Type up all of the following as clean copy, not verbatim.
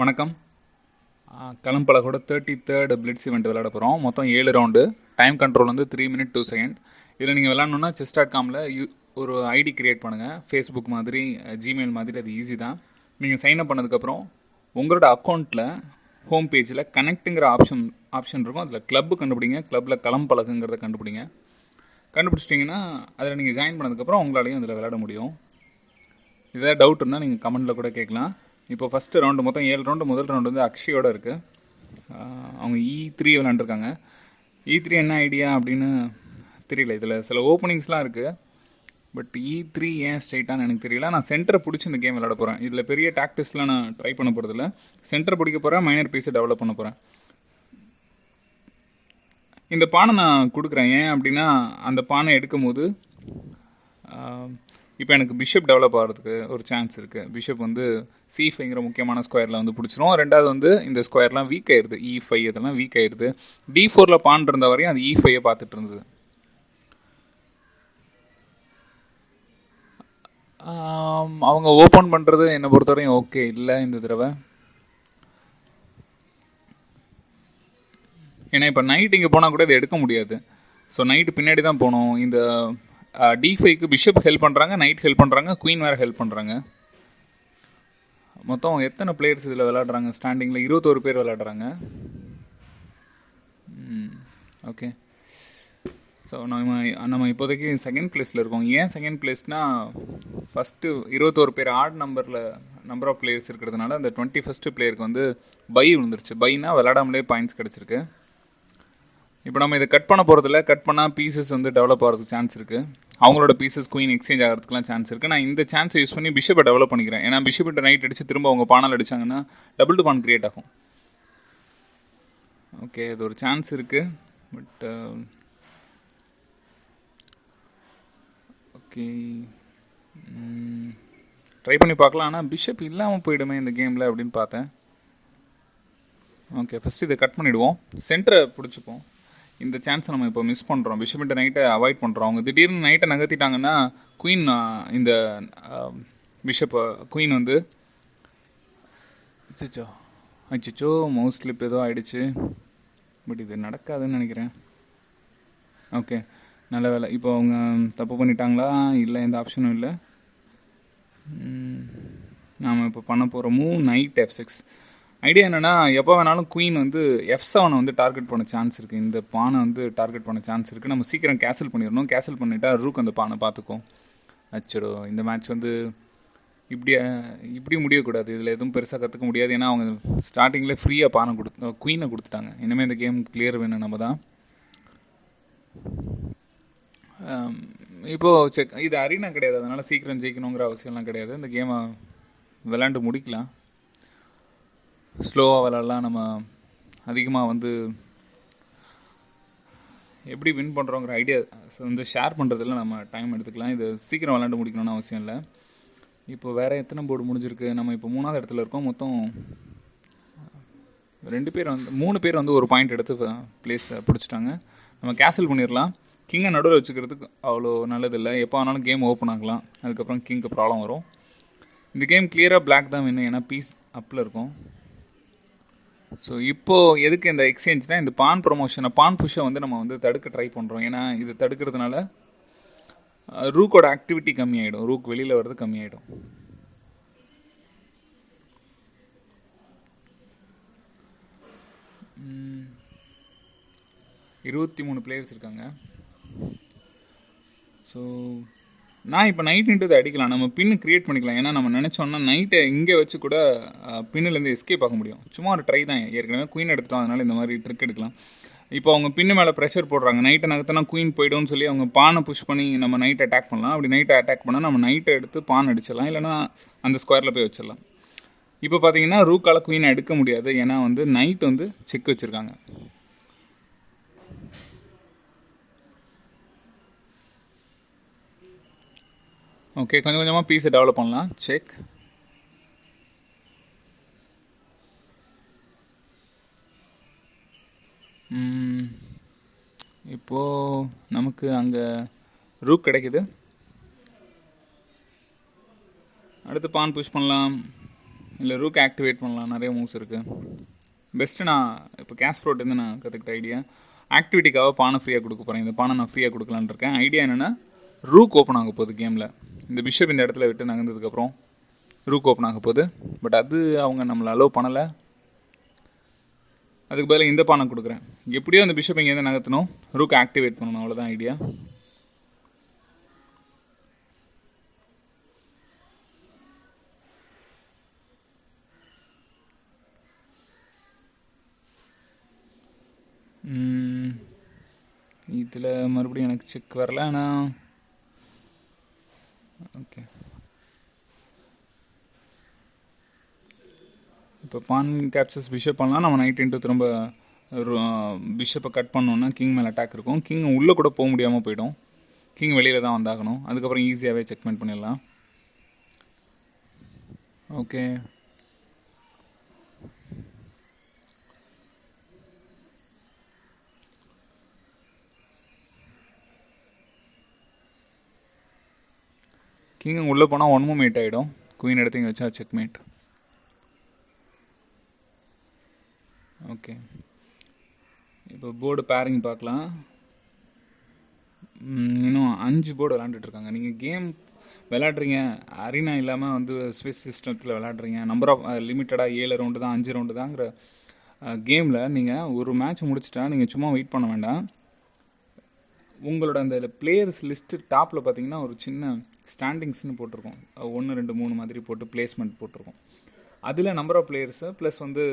வணக்கம். களம்பலகோட 33rd blitz event விளையாட போகிறோம். மொத்தம் 7 ரவுண்டு. டைம் கண்ட்ரோல் வந்து 3 minutes 2 seconds. இதில் நீங்கள் விளாட்ணுன்னா chess.comல ஒரு ஐடி க்ரியேட் பண்ணுங்கள். ஃபேஸ்புக் மாதிரி, ஜிமெயில் மாதிரி. அது ஈஸி தான். நீங்கள் சைன்அப் பண்ணதுக்கப்புறம் உங்களோட அக்கௌண்ட்டில் ஹோம் பேஜில் கனெக்ட்டுங்கிற ஆப்ஷன் இருக்கும். அதில் கிளப்பு கண்டுபிடிங்க. கிளப்பில் களம்பலகுங்கிறத கண்டுபிடிச்சிட்டிங்கன்னா அதில் நீங்கள் ஜாயின் பண்ணதுக்கப்புறம் உங்களாலையும் அதில் விளையாட முடியும். ஏதாவது டவுட் இருந்தால் நீங்கள் கமெண்டில் கூட கேட்கலாம். இப்போ ஃபஸ்ட்டு ரவுண்டு மொத்தம் 7 ரவுண்டு. முதல் ரவுண்டு வந்து அக்ஷயோட இருக்குது. அவங்க E3 விளாண்டுருக்காங்க. E3 என்ன ஐடியா அப்படின்னு தெரியல. இதில் சில ஓப்பனிங்ஸ்லாம் இருக்குது. பட் E3 ஏன் ஸ்ட்ரைட்டானு எனக்கு தெரியல. நான் சென்டரை பிடிச்சி இந்த கேம் விளாட போகிறேன். இதில் பெரிய டாக்டிக்ஸ்லாம் நான் ட்ரை பண்ண போகிறதில்ல. சென்டரை பிடிக்க போகிறேன். மைனர் பீஸை டெவலப் பண்ண போகிறேன். இந்த பானை நான் கொடுக்குறேன். ஏன் அப்படின்னா அந்த பானை எடுக்கும் போது இப்போ எனக்கு பிஷப் டெவலப் ஆகிறதுக்கு ஒரு சான்ஸ் இருக்குது. பிஷப் வந்து C5ங்கிற முக்கியமான ஸ்கொயரில் வந்து பிடிச்சிரும். ரெண்டாவது வந்து இந்த ஸ்கொயர்லாம் வீக் ஆயிடுது. E5 இதெல்லாம் வீக் ஆயிடுது. D4ல் பான் இருந்த வரையும் அது E5 பார்த்துட்டு இருந்தது. அவங்க ஓப்பன் பண்ணுறது என்னை பொறுத்தவரையும் ஓகே இல்லை இந்த தடவை. ஏன்னா இப்போ நைட் இங்கே போனால் கூட இதை எடுக்க முடியாது. ஸோ நைட்டு பின்னாடி தான் போகணும். இந்த D5க்கு பிஷப் ஹெல்ப் பண்ணுறாங்க, நைட் ஹெல்ப் பண்ணுறாங்க, குயின் வேறு ஹெல்ப் பண்ணுறாங்க. மொத்தம் எத்தனை பிளேயர்ஸ் இதில் விளையாடுறாங்க? ஸ்டாண்டிங்கில் 21 பேர் விளையாடுறாங்க. ஓகே. ஸோ நம்ம இப்போதைக்கு செகண்ட் பிளேஸில் இருக்கோம். ஏன் செகண்ட் பிளேஸ்னால் ஃபஸ்ட்டு 21 பேர் நம்பர் ஆஃப் பிளேயர்ஸ் இருக்கிறதுனால அந்த 21st பிளேயருக்கு வந்து பை விழுந்துருச்சு. பைனா விளையாடாமலே பாயிண்ட்ஸ் கிடச்சிருக்கு. இப்போ நம்ம இதை கட் பண்ண போகிறதில்ல. கட் பண்ணால் பீசஸ் வந்து டெவலப் ஆகிறதுக்கு சான்ஸ் இருக்குது. அவங்களோட பீசஸ் குயின் எக்ஸ்சேஞ்ச் ஆகிறதுக்குலாம் சான்ஸ் இருக்குது. நான் இந்த சான்ஸை யூஸ் பண்ணி பிஷப்பை டெவலப் பண்ணிக்கிறேன். ஏன்னா பிஷப்பிட்ட நைட் அடித்து திரும்ப அவங்க பானால் அடித்தாங்கன்னா டபுள் டு பான் கிரியேட் ஆகும். ஓகே, இது ஒரு சான்ஸ் இருக்குது. பட் ஓகே, ட்ரை பண்ணி பார்க்கலாம். ஆனால் பிஷப் இல்லாமல் போயிடுமே இந்த கேமில் அப்படின்னு பார்த்தேன். ஓகே, ஃபஸ்ட்டு இதை கட் பண்ணிவிடுவோம். சென்டரை பிடிச்சிப்போம். இந்த சான்ஸை நம்ம இப்போ மிஸ் பண்ணுறோம். பிஷப்பிட்ட நைட்டை அவாய்ட் பண்ணுறோம். அவங்க திடீர்னு நைட்டை நகர்த்திட்டாங்கன்னா குயின் இந்த குயின் வந்து அச்சோ மவுஸ் ஸ்லிப் ஏதோ ஆகிடுச்சு. பட் இது நடக்காதுன்னு நினைக்கிறேன். ஓகே, நல்ல வேலை. இப்போ அவங்க தப்பு பண்ணிட்டாங்களா? இல்லை, எந்த ஆப்ஷனும் இல்லை. நாம் இப்போ பண்ண போகிற மூவ் நைட் F6. ஐடியா என்னென்னா, எப்போ வேணாலும் குயின் வந்து F7 வந்து டார்கெட் பண்ண சான்ஸ் இருக்குது. இந்த பானை வந்து டார்கெட் பண்ண சான்ஸ் இருக்குது. நம்ம சீக்கிரம் கேன்சல் பண்ணிடணும். கேன்சல் பண்ணிட்டா ரூக் அந்த பானை பார்த்துக்கும். அச்சோ, இந்த மேட்ச் வந்து இப்படி முடியக்கூடாது. இதில் எதுவும் பெருசாக கற்றுக்க முடியாது. ஏன்னா அவங்க ஸ்டார்டிங்கில் ஃப்ரீயாக பானை குயினை கொடுத்துட்டாங்க. இனிமேல் இந்த கேம் கிளியர் வேணும் நம்ம தான். இப்போது இது அரீனா கிடையாது. அதனால் சீக்கிரம் ஜெயிக்கணுங்கிற அவசியம்லாம் கிடையாது. இந்த கேமை விளாண்டு முடிக்கலாம். ஸ்லோவாக விளாட்லாம். நம்ம அதிகமாக வந்து எப்படி வின் பண்ணுறோங்கிற ஐடியா வந்து ஷேர் பண்ணுறதுல நம்ம டைம் எடுத்துக்கலாம். இது சீக்கிரம் விளாண்டு முடிக்கணும்னு அவசியம் இல்லை. இப்போ வேறு எத்தனை போர்டு முடிஞ்சிருக்கு? நம்ம இப்போ 3ஆவது இடத்துல இருக்கோம். மொத்தம் 3 பேர் வந்து ஒரு பாயிண்ட் எடுத்து பிளேஸ் பிடிச்சிட்டாங்க. நம்ம கேன்சல் பண்ணிடலாம். கிங்கை நடுவில் வச்சுக்கிறதுக்கு அவ்வளோ நல்லதில்லை. எப்போ வேணாலும் கேம் ஓப்பன் ஆகலாம். அதுக்கப்புறம் கிங்க்கு ப்ராப்ளம் வரும். இந்த கேம் கிளியராக பிளாக் தான் வேணும். ஏன்னா பீஸ் அப்பில் இருக்கும். ஸோ இப்போது எதுக்கு இந்த எக்ஸ்சேஞ்ச்னால், இந்த பான் பான் புஷ்ஷை வந்து நம்ம வந்து தடுக்க ட்ரை பண்ணுறோம். ஏன்னா இது தடுக்கிறதுனால ரூக்கோட ஆக்டிவிட்டி கம்மியாயிடும். ரூக் வெளியில் வர்றது கம்மியாயிடும். ம் 23 பிளேயர்ஸ் இருக்காங்க. ஸோ நான் இப்போ நைட் இன்ட்டு அடிக்கலாம். நம்ம பின்னு க்ரியேட் பண்ணிக்கலாம். ஏன்னா நம்ம நினச்சோன்னா நைட்டை இங்கே வச்சு கூட பின்னிலேருந்து எஸ்கேப் ஆக முடியும். சும்மா ஒரு ட்ரை தான். ஏற்கனவே குயின் எடுத்துட்டோம். அதனால் இந்த மாதிரி ட்ரிக் எடுக்கலாம். இப்போ அவங்க பின்னு மேலே ப்ரெஷர் போடுறாங்க. நைட்டை நகர்த்தினா குயின் போய்டும்னு சொல்லி அவங்க பானை புஷ் பண்ணி நம்ம நைட்டை அட்டாக் பண்ணலாம். அப்படி நைட்டை அட்டாக் பண்ணால் நம்ம நைட்டை எடுத்து பான் அடிச்சிடலாம். இல்லைனா அந்த ஸ்கொயரில் போய் வச்சிடலாம். இப்போ பார்த்தீங்கன்னா ரூக்கால் குயினை எடுக்க முடியாது. ஏன்னா வந்து நைட் வந்து செக் வச்சுருக்காங்க. ஓகே, கொஞ்சம் கொஞ்சமாக பீஸை டெவலப் பண்ணலாம். செக். இப்போது நமக்கு அங்கே ரூக் கிடைக்குது. அடுத்து பான் புஷ் பண்ணலாம். இல்லை ரூக் ஆக்டிவேட் பண்ணலாம், நிறைய மூவ்ஸ் இருக்குது. பெஸ்ட்டு நான் இப்போ கேஸ்ப்ரோட்லேருந்து நான் கற்றுக்கிட்ட ஐடியா, ஆக்டிவிட்டிக்காக பானை ஃப்ரீயாக கொடுக்க போகிறேன். இந்த பானை நான் ஃப்ரீயாக கொடுக்கலான்னு இருக்கேன். ஐடியா என்னென்னா, ரூக் ஓப்பன் ஆக போகுது கேமில். இந்த பிஷப் இந்த இடத்துல விட்டு நகர்ந்ததுக்கப்புறம் ரூக் ஓப்பன் ஆக போகுது. பட் அது அவங்க நம்மளை அலோவ் பண்ணலை. அதுக்கு பதிலாக இந்த பானை கொடுக்குறேன். எப்படியோ அந்த பிஷப் இங்கேருந்து நகர்த்தணும், ரூக் ஆக்டிவேட் பண்ணணும், அவ்வளோதான் ஐடியா. இதில் மறுபடியும் எனக்கு செக் வரல. ஆனால் ஓகே, இப்போ பான் கேப்சர்ஸ் பிஷப் பண்ணலாம். நம்ம நைட் இன்ட்டு திரும்ப பிஷப்பை கட் பண்ணோன்னா கிங் மேலே அட்டாக் இருக்கும். கிங் உள்ளே கூட போக முடியாமல் போயிடும். கிங் வெளியில் தான் வந்தாகணும். அதுக்கப்புறம் ஈஸியாகவே செக்மெண்ட் பண்ணிடலாம். ஓகே, கிங் உள்ளே போனால் 1 மூவ் மேட் ஆகிடும். குயின் எடுத்து இங்கே வச்சா செக்மேட். ஓகே, இப்போ போர்டு பேரிங் பார்க்கலாம். இன்னும் 5 போர்டு விளாண்டுட்ருக்காங்க. நீங்கள் கேம் விளாட்றீங்க, அரீனா இல்லாமல் வந்து ஸ்விஸ் சிஸ்டத்தில் விளாட்றீங்க, நம்பர் ஆஃப் லிமிட்டடாக 7 ரவுண்டு தான் 5 ரவுண்டு தாங்கிற கேமில் நீங்கள் ஒரு மேட்ச் முடிச்சிட்டா நீங்கள் சும்மா வெயிட் பண்ண வேண்டாம். உங்களோட அந்த பிளேயர்ஸ் லிஸ்ட்டு டாப்பில் பார்த்தீங்கன்னா ஒரு சின்ன ஸ்டாண்டிங்ஸ்னு போட்டிருக்கோம். 1 2 3 மாதிரி போட்டு பிளேஸ்மெண்ட் போட்டிருக்கோம். அதில் நம்பர் ஆஃப் பிளேயர்ஸு ப்ளஸ் வந்து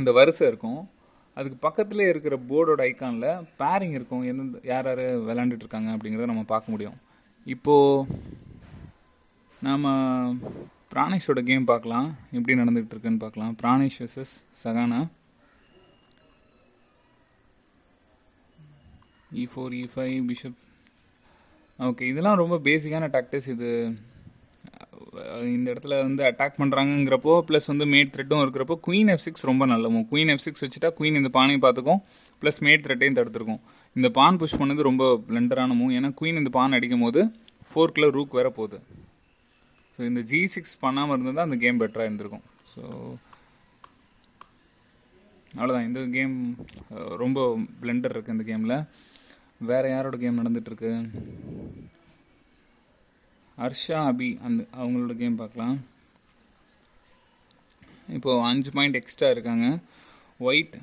அந்த வரிசை இருக்கும். அதுக்கு பக்கத்தில் இருக்கிற போர்டோட ஐக்கானில் பேரிங் இருக்கும். எந்தெந்த யார் யார் விளாண்டுட்ருக்காங்க அப்படிங்கிறத நம்ம பார்க்க முடியும். இப்போது நாம் பிராணேஷோட கேம் பார்க்கலாம், எப்படி நடந்துகிட்டு இருக்குன்னு பார்க்கலாம். Pranesh versus Sahana. E4 E5 bishop. Okay, இதெல்லாம் ரொம்ப பேசிக்கான டாக்டிக்ஸ். இது இந்த இடத்துல வந்து அட்டாக் பண்ணுறாங்கங்கிறப்போ ப்ளஸ் வந்து மேட் த்ரெட்டும் இருக்கிறப்போ குயின் F6 ரொம்ப நல்லவும். குயின் F6 வச்சுட்டா குயின் இந்த பானையும் பார்த்துக்கும், ப்ளஸ் மேட் த்ரெட்டையும் தடுத்துருக்கும். இந்த பான் புஷ் பண்ணது ரொம்ப பிளண்டரான மூவ். ஏன்னா குயின் இந்த பான் அடிக்கும் போது 4க்குள்ள ரூக் வேற போகுது. ஸோ இந்த G6 பண்ணாமல் இருந்தால் அந்த கேம் பெட்டராக இருந்திருக்கும். ஸோ அவ்வளோதான். இந்த கேம் ரொம்ப பிளண்டர் இருக்குது இந்த கேமில். வேறு யாரோட கேம் நடந்துகிட்ருக்கு? ஹர்ஷா அபி அவங்களோட கேம் பார்க்கலாம். இப்போது 5 பாயிண்ட் எக்ஸ்ட்ரா இருக்காங்க. ஒயிட்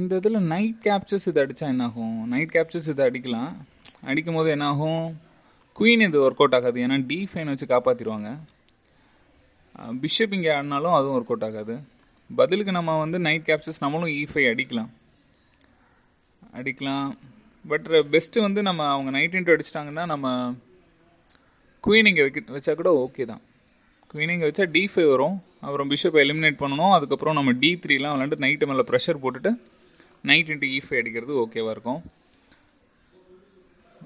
இந்த இதில் நைட் கேப்சர்ஸ் இது அடித்தா என்னாகும்? நைட் கேப்சர்ஸ் இது அடிக்கலாம். அடிக்கும் போது என்னாகும்? குயின் இது ஒர்க் அவுட் ஆகாது. ஏன்னா D5 வச்சு காப்பாற்றிடுவாங்க. பிஷப் இங்கே ஆடினாலும் அதுவும் ஒர்க் அவுட் ஆகாது. பதிலுக்கு நம்ம வந்து நைட் கேப்சர்ஸ் நம்மளும் E5 அடிக்கலாம். பட் பெஸ்ட்டு வந்து நம்ம அவங்க நைட் இன்ட்டு அடிச்சிட்டாங்கன்னா நம்ம குயின் இங்கே வச்சா கூட ஓகே தான். குயின் இங்கே வச்சா D5 வரும். அப்புறம் பிஷப்பை எலிமினேட் பண்ணணும். அதுக்கப்புறம் நம்ம D3லாம் விளாண்டு நைட்டு மேலே ப்ரெஷர் போட்டுட்டு நைட் இன்ட்டு E5 அடிக்கிறது ஓகேவாக இருக்கும்.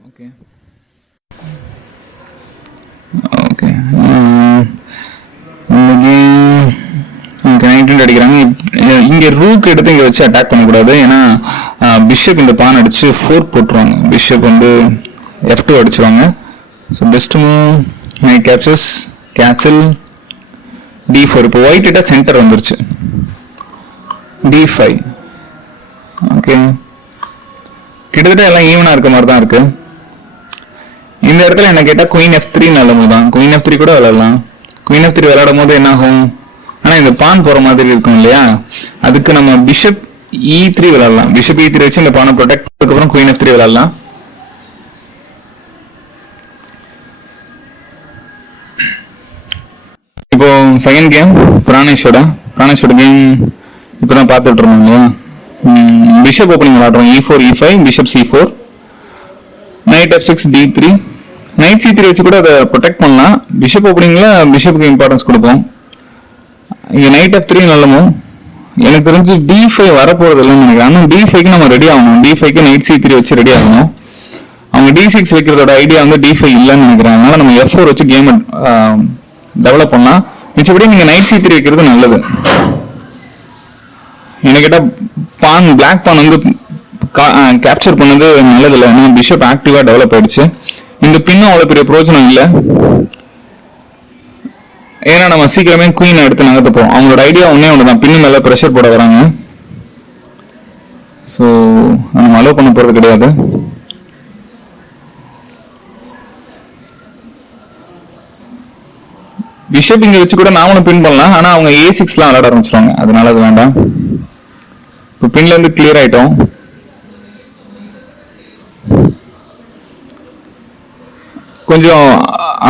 ஓகே ஓகே நைட் அடிக்கிறாங்க. இங்கே ரூக் எடுத்து இங்கே வச்சு அட்டாக் பண்ணக்கூடாது. ஏன்னா பிஷப் இந்த பான் அடித்து 4 போட்டுருவாங்க. பிஷப் வந்து F2 அடிச்சுருவாங்க. So best move knight captures castle D4. இப்போ ஒயிட் கிட்ட சென்டர் வந்துருச்சு. D5. ஓகே, கிட்டத்தட்ட எல்லாம் ஈவனாக இருக்க மாதிரி தான் இருக்குது. இந்த இடத்துல என்ன கேட்டால் குயின் F3 நல்ல மூவ் தான். குயின் F3 கூட விளாடலாம். குயின் F3 விளாடும் போது என்ன ஆகும்? ஆனால் இந்த பான் போகிற மாதிரி இருக்கும் இல்லையா? அதுக்கு நம்ம பிஷப் E3 விளாடலாம். பிஷப் E3 வச்சு இந்த பானை ப்ரொடெக்ட் பண்ணதுக்கப்புறம் குயின் F3 விளாடலாம். இப்போ செகண்ட் கேம் பிராணேஷோட கேம் இப்போ தான் பார்த்துட்டு இருந்தோம் இல்லையா? பிஷப் ஓப்பனிங் விளாடுறோம். E4 E5 bishop C4 knight F6 D3 knight C3 வச்சு கூட அதை ப்ரொடெக்ட் பண்ணலாம். பிஷப் ஓப்பனிங்கில் பிஷப்புக்கு இம்பார்ட்டன்ஸ் கொடுப்போம். இங்கே நைட் F3 நல்லமோ. எனக்கு தெரிஞ்சு D5 வரப்போறது இல்லைன்னு நினைக்கிறேன். ஆனால் D5க்கு நம்ம ரெடி ஆகணும். D5க்கு நைட் C3 வச்சு ரெடி ஆகணும். அவங்க D6 வைக்கிறதோட ஐடியா வந்து D5 இல்லைன்னு நினைக்கிறேன். அதனால நம்ம F4 வச்சு கேம் டெவலப் பண்ணலாம். மிச்சபடி நீங்கள் நைட் C3 வைக்கிறது நல்லது. என்ன கேட்டால் பான் பிளாக் பான் வந்து கேப்சர் பண்ணது நல்லது இல்லை. ஏன்னா பிஷப் ஆக்டிவாக டெவலப் ஆயிடுச்சு. இந்த பின்னும் அவ்வளோ பெரிய பிரோஜனம் இல்லை. ஏன்னா நம்ம சீக்கிரமே குயின் எடுத்து நகர்த்த போறோம். அவங்களோட ஐடியா ஒன்னே ஒன்று தான், பின்னு மேல ப்ரெஷர் போட வராங்க. ஸோ நம்ம அலோவ் பண்ண போறது கிடையாது. பிஷப் இங்க வச்சு கூட நாமளும் பின் பண்ணலாம், ஆனா அவங்க A6லாம் விளையாட ஆரம்பிச்சிருவாங்க, அதனால அது வேண்டாம். இப்போ பின்ல இருந்து கிளியர் ஆயிட்டோம். கொஞ்சம்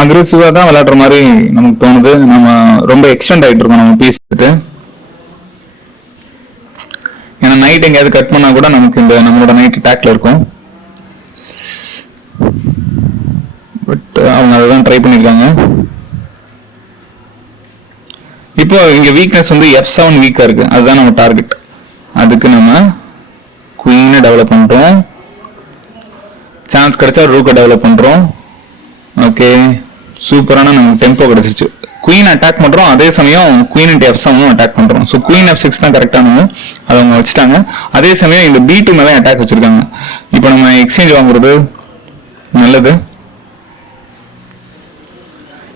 அக்ரெசிவா தான் விளையாடுற மாதிரி நமக்கு தோணுது. நம்ம ரொம்ப எக்ஸ்டெண்ட் ஆயிட்டு இருக்கோம் நம்ம பீஸ்ட்டு. ஏன்னா நைட் எங்கேயாவது கட் பண்ணா கூட நமக்கு இந்த நம்மளோட நைட் அட்டாக்ல இருக்கும். பட் அவங்க அதான் ட்ரை பண்ணிருக்காங்க. இப்போ இங்க வீக்னஸ் வந்து F7 வீக்கா இருக்கு, அதுதான் நம்ம டார்கெட். அதுக்கு நம்ம குயினை டெவலப் பண்றோம், சான்ஸ் கிடைச்சா ரூக்கை டெவலப் பண்றோம். ஓகே, சூப்பரான நமக்கு டெம்போ கிடைச்சிச்சு. குயின் அட்டாக் பண்றோம், அதே சமயம் குயின் இன்டு F7 அட்டாக் பண்றோம். ஸோ குயின் F6 தான் கரெக்டானது, அதை அவங்க வச்சுட்டாங்க. அதே சமயம் இந்த B2 மேலே அட்டாக் வச்சிருக்காங்க. இப்போ நம்ம எக்ஸ்சேஞ்ச் வாங்குறது நல்லது.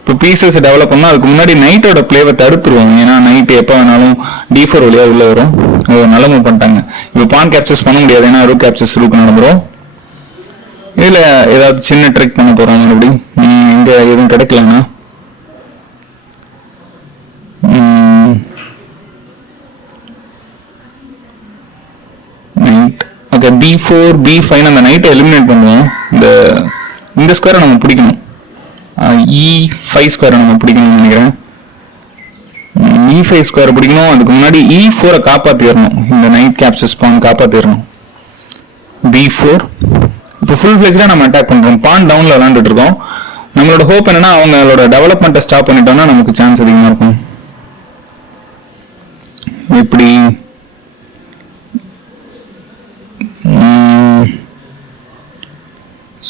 இப்போ பீசஸ் டெவலப் பண்ணா அதுக்கு முன்னாடி நைட்டோட பிளேவை தடுத்துருவாங்க. ஏன்னா நைட் எப்போ வேணாலும் D4 வழியா உள்ள வரும். நல்ல மூவ் பண்ணிட்டாங்க. இப்போ பான் கேப்சர்ஸ் பண்ண முடியாது, ஏன்னா ரூக் கேப்சர்ஸ் ரூக் நடந்துரும். இதுல ஏதாவது சின்ன ட்ரிக் பண்ண போறோம் மறுபடியும். இங்க எதுவும் கிடைக்கலன்னா ஓகே, B4 B5 அந்த நைட்டை எலிமினேட் பண்ணுவோம். இந்த ஸ்கொயரை நம்ம பிடிக்கணும், E5 ஸ்கொயரை நம்ம பிடிக்கணும்னு நினைக்கிறேன். E5 ஸ்கொயரை பிடிக்கணும். அதுக்கு முன்னாடி E4 காப்பாத்திடணும், இந்த நைட் கேப்சர்ஸ் பான் காப்பாத்திடணும். B4 இப்போ ஃபுல் ஃபிளெஜ்டா நம்ம அட்டாக் பண்றோம். பான் டவுன்ல விளையாண்டுட்டு இருக்கோம். நம்மளோட ஹோப் என்னன்னா அவங்களோட டெவலப்மெண்ட்டை ஸ்டாப் பண்ணிட்டோம்னா நமக்கு சான்ஸ் அதிகமா இருக்கும். எப்படி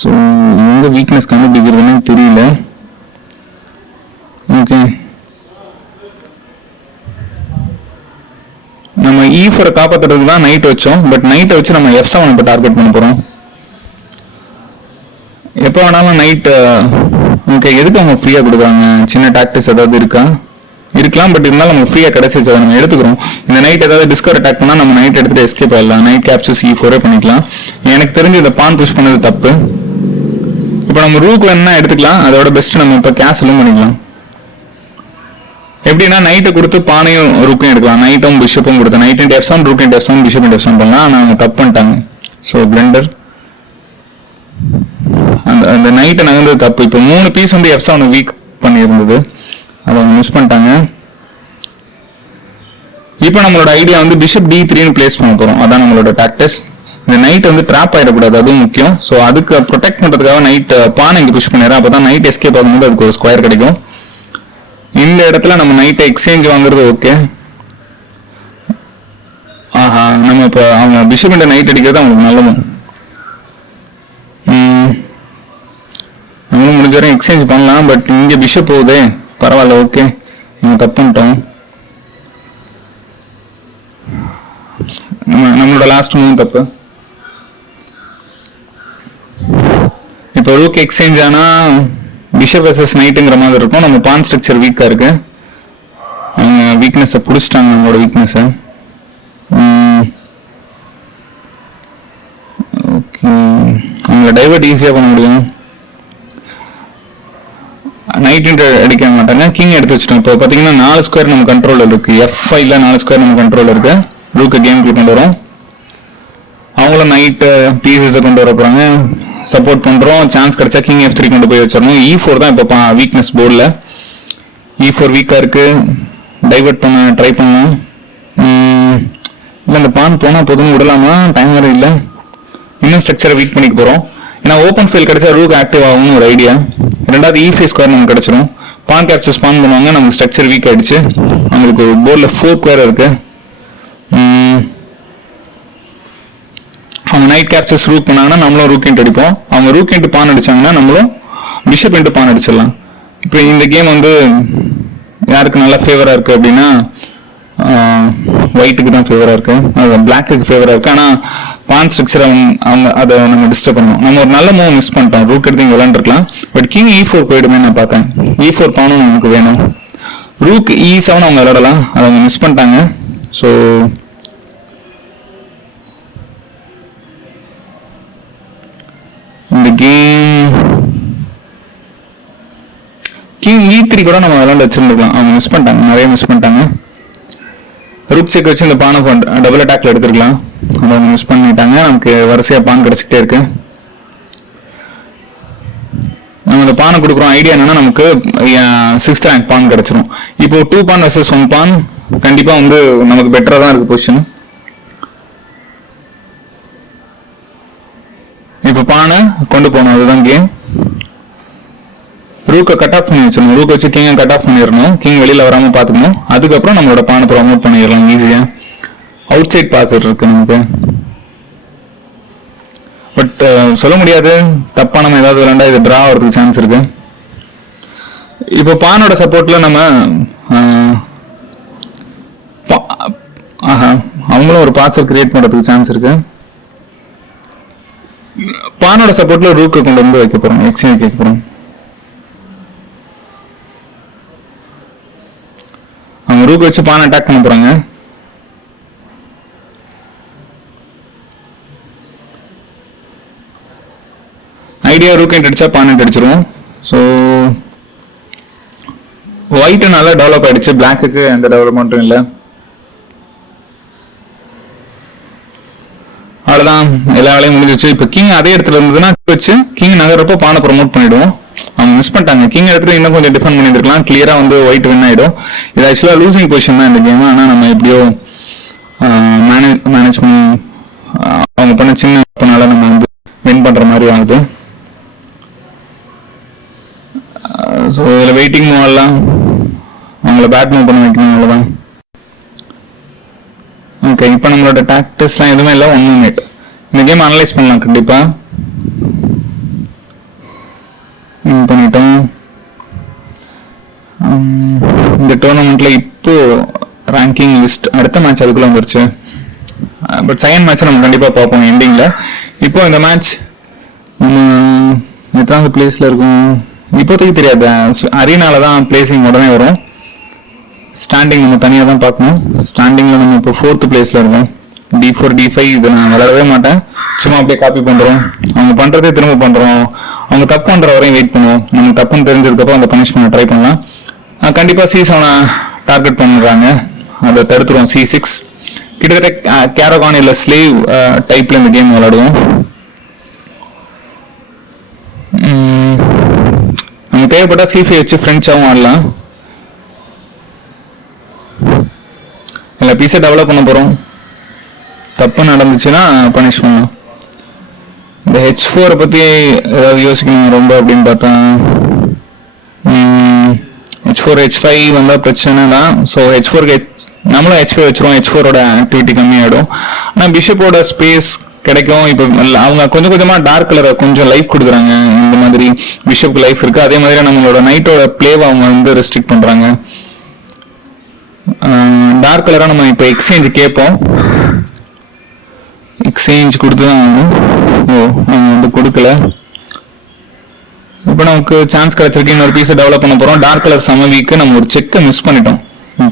ஸோ எங்க வீக்னஸ் கண்டுபிடிக்கிறதுன்னு தெரியல. ஓகே, நம்ம E4 காப்பாத்துறதுக்கு தான் நைட் வச்சோம். பட் நைட்டை வச்சு நம்ம F7 இப்போ டார்கெட் பண்ண போறோம். எப்போ வேணாலும் நைட். ஓகே, எதுக்கு அவங்க ஃப்ரீயா கொடுக்குறாங்க? சின்ன டாக்டிக்ஸ் ஏதாவது இருக்கலாம். பட் இருந்தாலும் நம்ம ஃப்ரீயா கிடைச்சிச்சு, அதை நம்ம எடுத்துக்கிறோம். இந்த நைட் ஏதாவது டிஸ்கவர் அட்டாக் பண்ணா நம்ம நைட் எடுத்துட்டு எஸ்கேப் ஆயிடலாம். நைட் கேப்சர்ஸ் E4 பண்ணிக்கலாம். எனக்கு தெரிஞ்சு இதை பான் புஷ் பண்ணது தப்பு. இப்போ நம்ம ரூக் வேணும்னா எடுத்துக்கலாம், அதோட பெஸ்ட் நம்ம இப்போ கேன்சலும் பண்ணிக்கலாம். எப்படின்னா நைட்டை கொடுத்து பானையும் ரூக்கையும் எடுக்கலாம், நைட்டும் பிஷப்பும் கொடுத்து night into F7 rook into F7 bishop into F7 பண்ணலாம். ஆனால் அவங்க தப்பு பண்ணிட்டாங்க. ஸோ பிளெண்டர் அந்த நைட்டை நகர்ந்தது தப்பு. இப்போ 3 பீஸ் வந்து F7 வீக் பண்ணியிருந்தது, அதை அவங்க மிஸ் பண்ணிட்டாங்க. இப்போ நம்மளோட ஐடியா வந்து பிஷப் D3ன்னு பிளேஸ் பண்ண போறோம். அதான் நம்மளோட டாக்டிக்ஸ். இந்த நைட் வந்து ட்ராப் ஆயிடக்கூடாது, அதுவும் முக்கியம். ஸோ அதுக்கு ப்ரொடெக்ட் பண்றதுக்காக நைட் பானை இங்கே புஷ் பண்ணிடுறோம். அப்பதான் நைட் எஸ்கேப் ஆகும்போது அதுக்கு ஒரு ஸ்கொயர் கிடைக்கும். இந்த இடத்துல நம்ம நைட்டை எக்ஸ்சேஞ்ச் வாங்குறது ஓகே. ஆஹா, நம்ம இப்போ அவங்க பிஷப் இன்டு நைட் அடிக்கிறது அவங்களுக்கு நல்லதும். நம்மளும் முடிஞ்ச வரையும் எக்ஸ்சேஞ்ச் பண்ணலாம். பட் இங்கே பிஷப் போகுதே, பரவாயில்ல. ஓகே, நம்ம தப்பு பண்ணிட்டோம். நம்மளோட லாஸ்ட் மூவ் தப்பு. இப்போ ரூக் எக்ஸ்சேஞ்ச் ஆனா பிஷப் வெர்சஸ் நைட்டுங்கிற மாதிரி இருக்கும். நம்ம பான் ஸ்ட்ரக்சர் வீக்கா இருக்கு, வீக்னஸை பிடிச்சிட்டாங்க நம்மளோட வீக்னஸை. ஓகே, அவங்கள டைவர்ட் ஈஸியாக பண்ண முடியும். நைட் அடிக்க மாட்டாங்க, கிங் எடுத்து வச்சிட்டோம். இப்போ பார்த்தீங்கன்னா 4 ஸ்கொயர் நம்ம கண்ட்ரோல் இருக்கு. F5ல 4 ஸ்கொயர் நம்ம கண்ட்ரோல் இருக்கு. ரூக்கு கேம் கொண்டு வரோம். அவங்களும் நைட் பீசஸை கொண்டு வர போறாங்க, சப்போர்ட் பண்றோம். சான்ஸ் கிடைச்சா கிங் F3 கொண்டு போய் வச்சிடணும். E4 தான் இப்போ வீக்னஸ் போர்டில். E4 வீக்கா இருக்கு, டைவர்ட் பண்ண ட்ரை பண்ணலாம். இல்லை இந்த பான் போனால் போதும்னு விடலாமா? டைம் வேறு இல்லை. இன்னும் ஸ்ட்ரக்சரை வீக் பண்ணிக்க போகிறோம். ஏன்னா ஓப்பன் ஃபீல் கிடைச்சா ரூக் ஆக்டிவ் ஆகும்னு ஒரு ஐடியா. ரெண்டாவது E5 ஸ்கொயர் நமக்கு கிடைச்சிடும். பான் கேப்சர் ஸ்பான் பண்ணுவாங்க, நமக்கு ஸ்ட்ரக்சர் வீக் ஆயிடுச்சு. அவங்களுக்கு ஒரு போர்டில் 4 ஸ்கொயர் இருக்கு. அவங்க நைட் கேப்சர்ஸ் ரூக் பண்ணாங்கன்னா நம்மளும் ரூக் இன்ட்டு அடிப்போம். அவங்க ரூக் இன்ட்டு பான் அடிச்சாங்கன்னா நம்மளும் பிஷப் இன்ட்டு பான் அடிச்சிடலாம். இப்போ இந்த கேம் வந்து யாருக்கு நல்லா ஃபேவரா இருக்கு அப்படின்னா ஒயிட்டுக்கு தான் ஃபேவரா இருக்கு, அது பிளாக்குக்கு ஃபேவரா இருக்கு. ஆனால் பான் ஸ்ட்ரக்சர் அவங்க அதை நம்ம டிஸ்டர்ப் பண்ணணும். நம்ம ஒரு நல்ல மூவ் மிஸ் பண்ணிட்டோம். ரூக் எடுத்து இங்கே விளாண்டுருக்கலாம். பட் கிங் E4 போயிடுமே நான் பார்த்தேன். E4 பானும் நமக்கு வேணும். ரூக் E7 அவங்க விளையாடலாம், அதை அவங்க மிஸ் பண்ணிட்டாங்க. ஸோ இந்த கேம் கிங் E3 கூட நம்ம விளையாண்டு வச்சிருந்துருக்கலாம், அவங்க மிஸ் பண்ணிட்டாங்க, நிறைய மிஸ் பண்ணிட்டாங்க. ரூக் செக் வச்சு இந்த பானை டபுள் அட்டாக்ல எடுத்துருக்கலாம், அதை அவங்க மிஸ் பண்ணிட்டாங்க. நமக்கு வரிசையாக பான் கிடச்சிக்கிட்டே இருக்கு. நம்ம இந்த பானை கொடுக்குறோம், ஐடியா என்னன்னா நமக்கு 6th ரேங்க் பான் கிடைச்சிரும். இப்போ 2 பான் வர்சஸ் 1 பான் கண்டிப்பா வந்து நமக்கு பெட்டரா தான் இருக்கு பொசிஷன். இப்போ பானை கொண்டு போகணும், அதுதான் கேம். ரூக்கை கட் ஆஃப் பண்ணி வச்சிடணும், ரூக் வச்சு கிங்கை கட் ஆஃப் பண்ணிடணும், கிங் வெளியில வராம பாத்துக்கணும். அதுக்கப்புறம் நம்மளோட பானை ப்ரொமோட் பண்ணிடலாம் ஈஸியா. அவுட் சைட் பாஸ் இருக்கு நமக்கு, பட் சொல்ல முடியாது, தப்பா நம்ம ஏதாவது விளையாண்டா இது டிரா ஆகிறதுக்கு சான்ஸ் இருக்கு. இப்போ பானோட சப்போர்ட்ல நம்ம அவங்களும் ஒரு பாஸை கிரியேட் பண்றதுக்கு சான்ஸ் இருக்கு. பானோட சப்போர்ட்ல ரூக்கை கொண்டு வந்து வைக்க போறோம், எக்ஸ்சேஞ்ச் வைக்க போறோம். அவங்க ரூக் வச்சு பானை அட்டாக் பண்ண போறாங்க. ஐடியா ரூக் அடிச்சா பானை அடிச்சிருவோம். ஸோ ஒயிட் நல்லா டெவலப் ஆயிடுச்சு, பிளாக்கு எந்த டெவலப்மெண்ட்டும் இல்லை. அவ்வளவுதான், எல்லா வேலையும் முடிஞ்சிச்சு. இப்போ கிங் அதே இடத்துல இருந்ததுன்னா வச்சு கிங் நகர்றப்போ பானை ப்ரொமோட் பண்ணிடுவோம். அவங்க மிஸ் பண்ணிட்டாங்க, கிங் இடத்துல இன்னும் கொஞ்சம் டிஃபெண்ட் பண்ணிருக்கலாம், கிளியரா வந்து ஒயிட் வின் ஆயிடும். இது ஆக்சுவலா லூசிங் பொசிஷன் தான் இந்த கேம், ஆனா நம்ம எப்படியோ மேனேஜ் பண்ணி அவங்க பண்ண சின்ன பண்ணால நம்ம வந்து வின் பண்ற மாதிரி ஆகுது. ஸோ இதில் வெயிட்டிங் மூவ் ஆடலாம், அவங்கள பேட் மூவ் பண்ண வைக்கணும், அவ்வளோதான். ஓகே, இப்போ நம்மளோட டாக்டிக்ஸ்லாம் எதுவுமே இல்லை, 1 minute. இந்த கேம் அனலைஸ் பண்ணலாம் கண்டிப்பாக. பண்ணிட்டோம். இந்த டோர்னமெண்ட்ல இப்போ ரேங்கிங் லிஸ்ட் அடுத்த மேட்ச் அதுக்குள்ள வந்துருச்சு. பட் செகண்ட் மேட்ச் நம்ம கண்டிப்பா பார்ப்போம் எண்டிங்ல. இப்போ இந்த மேட்ச் எத்தனாவது பிளேஸ்ல இருக்கும் இப்போதைக்கு தெரியாது, அரீனால தான் பிளேசிங் உடனே வரும். ஸ்டாண்டிங் நம்ம தனியாக தான் பார்க்கணும். ஸ்டாண்டிங்ல நம்ம இப்போ 4th பிளேஸ்ல இருக்கோம். D4 D5 இது நான் விளையாடவே மாட்டேன், சும்மா அப்படியே காப்பி பண்றோம். அவங்க பண்றதே திரும்ப பண்றோம், அவங்க தப்பு பண்ற வரையும் வெயிட் பண்ணுவோம். நம்ம தப்புன்னு தெரிஞ்சதுக்கப்புறம் அந்த பனிஷ் பண்ண ட்ரை பண்ணலாம். கண்டிப்பா C7 டார்கெட் பண்றாங்க, அதை தடுத்துருவோம். C6 கிட்டத்தட்ட கேரகான் இல்ல ஸ்லேவ் டைப்ல இந்த கேம் விளையாடுவோம். நம்ம தேவைப்பட்டா C5 வச்சு ஃப்ரெஞ்சாவும் ஆடலாம். இல்லை பீஸை டெவலப் பண்ண போறோம், தப்பு நடந்துச்சுன்னா பனிஷ் பண்ணலாம். இந்த H4 பத்தி ஏதாவது யோசிக்கணும் ரொம்ப அப்படின்னு பார்த்தா, H4 H5 வந்தா பிரச்சனை தான். ஸோ H4 நம்மளும் H5 வச்சிருவோம், H4ஓட ஆக்டிவிட்டி கம்மியாயிடும். ஆனால் பிஷப்போட ஸ்பேஸ் கிடைக்கும். இப்போ அவங்க கொஞ்சம் கொஞ்சமா டார்க் கலரை கொஞ்சம் லைஃப் கொடுக்குறாங்க, இந்த மாதிரி பிஷப்புக்கு லைஃப் இருக்கு. அதே மாதிரி நம்மளோட நைட்டோட பிளேவை அவங்க வந்து ரெஸ்ட்ரிக்ட் பண்றாங்க. டார்க் கலரா நம்ம இப்போ எக்ஸ்சேஞ்ச் கேட்போம், எக்ஸ்சேஞ்ச் கொடுத்துதான் ஆகணும். அவங்க வந்து கொடுக்கல. இப்போ நமக்கு சான்ஸ் கிடைச்சிருக்கு, இன்னொரு பீஸை டெவலப் பண்ண போறோம். டார்க் கலர் செம வீக்கு, நம்ம ஒரு செக்கை மிஸ் பண்ணிட்டோம்,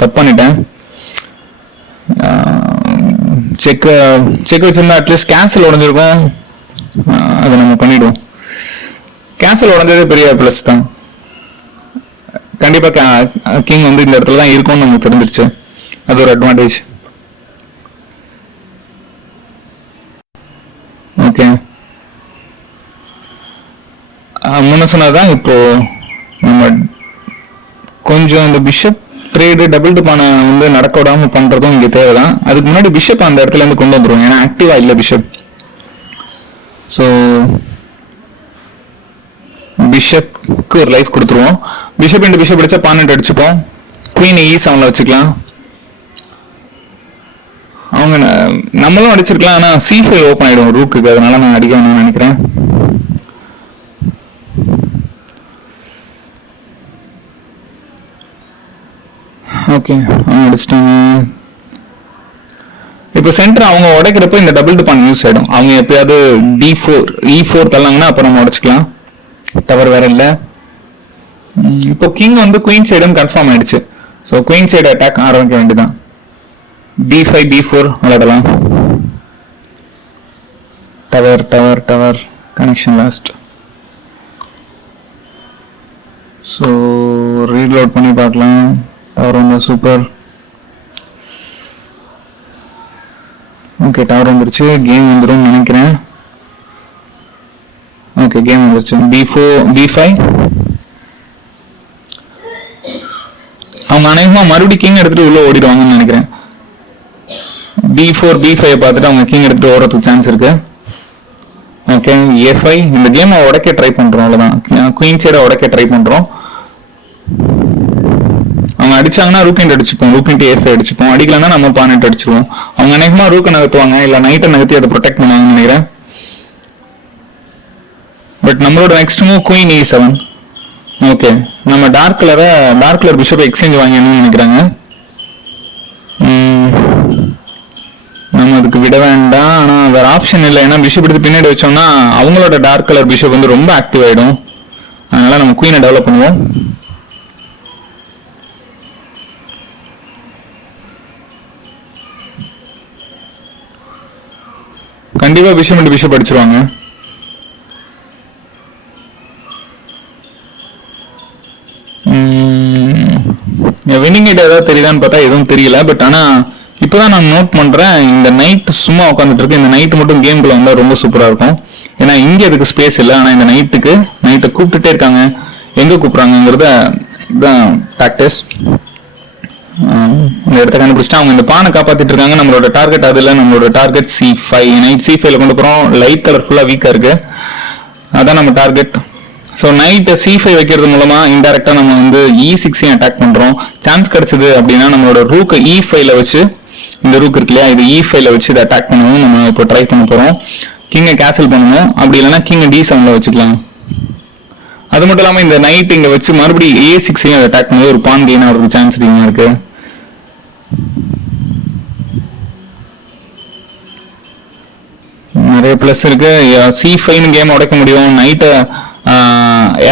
தப்பு பண்ணிட்டேன். செக் வச்சிருந்தா அட்லீஸ்ட் கேன்சல் உடஞ்சிருக்கும், அதை நம்ம பண்ணிடுவோம். கேன்சல் உடஞ்சதே பெரிய பிளஸ் தான். கண்டிப்பா கிங் வந்து இந்த இடத்துல தான் இருக்கும்னு நமக்கு தெரிஞ்சிருச்சு, அது ஒரு அட்வான்டேஜ். ஓகே, முன்ன சொன்னதான். இப்போ நம்ம கொஞ்சம் இந்த பிஷப் ட்ரேடு டபுள் பானை வந்து நடக்க விடாம பண்றதும் இங்க தேவைதான். அதுக்கு முன்னாடி பிஷப் அந்த இடத்துல இருந்து கொண்டு வந்துருவோம், ஏன்னா ஆக்டிவா இல்ல பிஷப். ஸோ பிஷப்க்கு ஒரு லைஃப் கொடுத்துருவோம். பிஷப் இன்டு பிஷப் அடிச்சா பானட் அடிச்சுப்போம். குவீன் E7 வச்சுக்கலாம். அவங்க நம்மளும் அடிச்சிருக்கலாம், ஆனா C5 ஓப்பன் ஆயிடும் ரூக்கு, அதனால நான் அடிக்கணும்னு நினைக்கிறேன். ஓகே, அடிச்சிட்டாங்க. இப்போ சென்டர் அவங்க உடைக்கிறப்ப இந்த டபுள் பான் யூஸ் ஆயிடும். அவங்க எப்பயாவது E4 தள்ளாங்கன்னா அப்ப நம்ம உடைச்சிக்கலாம், தவறு வேற இல்லை. இப்போ கிங் வந்து குயின் சைடும் கன்ஃபார்ம் ஆயிடுச்சு. ஸோ குயின் சைடு அட்டாக் ஆரம்பிக்க வேண்டியதான். b5 b4 விளையாடலாம். Tower tower tower connection last. So reload பண்ணி பார்க்கலாம். டவர் வந்தால் சூப்பர். ஓகே டவர் வந்துருச்சு. கேம் வந்துடும் நினைக்கிறேன். ஓகே கேம் வந்துருச்சு. b4 b5 அவங்க அநேகமாக மறுபடியும் கிங் எடுத்துட்டு உள்ள ஓடிடுவாங்கன்னு நினைக்கிறேன். b4 b5 பார்த்துட்டு அவங்க கிங் எடுத்துட்டு ஓடுறதுக்கு சான்ஸ் இருக்கு. ஓகே a5 இந்த கேமை உடைக்க ட்ரை பண்றோம். அவ்வளோதான். குயின் சைடை உடைக்க ட்ரை பண்றோம். அவங்க அடிச்சாங்கன்னா ரூக் அடிச்சுப்போம். Rook a5 அடிச்சுப்போம். அடிக்கலன்னா நம்ம பான் அடிச்சிருவோம். அவங்க அநேகமா ரூக்கை நகர்த்துவாங்க, இல்லை நைட்டை நகர்த்தி அதை ப்ரொடெக்ட் பண்ணுவாங்கன்னு நினைக்கிறேன். பட் நம்மளோட next move queen e7. Okay நம்ம டார்க் கலர் பிஷப் எக்ஸ்சேஞ்ச் வாங்கணும்னு நினைக்கிறாங்க. நம்ம அதுக்கு விட வேண்டாம். ஆனால் வேற ஆப்ஷன் இல்லை. ஏன்னா பிஷப் எடுத்து பின்னாடி வச்சோம்னா அவங்களோட டார்க் கலர் பிஷப் வந்து ரொம்ப ஆக்டிவ் ஆகிடும். அதனால நம்ம குயினை டெவலப் பண்ணுவோம். கண்டிப்பாக பிஷப் அடிச்சிருவாங்க. வின்னிங் ஐட் ஏதாவது தெரியுதான்னு பார்த்தா எதுவும் தெரியல. பட் ஆனால் இப்போதான் நான் நோட் பண்ணுறேன், இந்த நைட் சும்மா உட்காந்துட்டு இருக்கு. இந்த நைட்டு மட்டும் கேம்குள்ள வந்தால் ரொம்ப சூப்பராக இருக்கும். ஏன்னா இங்கே அதுக்கு ஸ்பேஸ் இல்லை. ஆனால் இந்த நைட்டை கூப்பிட்டுட்டே இருக்காங்க. எங்கே கூப்பிட்றாங்கிறத தான் ப்ராக்டிஸ். இந்த இடத்த கண்டுபிடிச்சிட்டு அவங்க இந்த பானை காப்பாற்றிட்டு இருக்காங்க. நம்மளோட டார்கெட் அது இல்லை. நம்மளோட டார்கெட் c5. நைட் c5ல கொண்டு போகிறோம். லைட் கலர் ஃபுல்லாக வீக்காக இருக்கு. அதான் நம்ம டார்கெட். ஸோ நைட்டை c5 வைக்கிறது மூலமா இன்டெரக்டா நம்ம வந்து e6 அட்டாக் பண்றோம். சான்ஸ் கிடைச்சது அப்படின்னா நம்மளோட ரூக்கை e5ல வச்சு, இந்த ரூக் இருக்கு இல்லையா, இது e5ல வச்சு இதை அட்டாக் பண்ணணும். நம்ம இப்போ ட்ரை பண்ண போறோம். கிங்கை கேன்சல் பண்ணணும். அப்படி இல்லைன்னா கிங்கை d7ல வச்சுக்கலாம். அது மட்டும் இல்லாமல் இந்த நைட் இங்கே வச்சு மறுபடியும் a6 அட்டாக் பண்ணி ஒரு பான் கெயின் ஆகிறதுக்கு சான்ஸ் அதிகமாக இருக்கு. நிறைய பிளஸ் இருக்கு. c5 கேம் உடைக்க முடியும். நைட்டை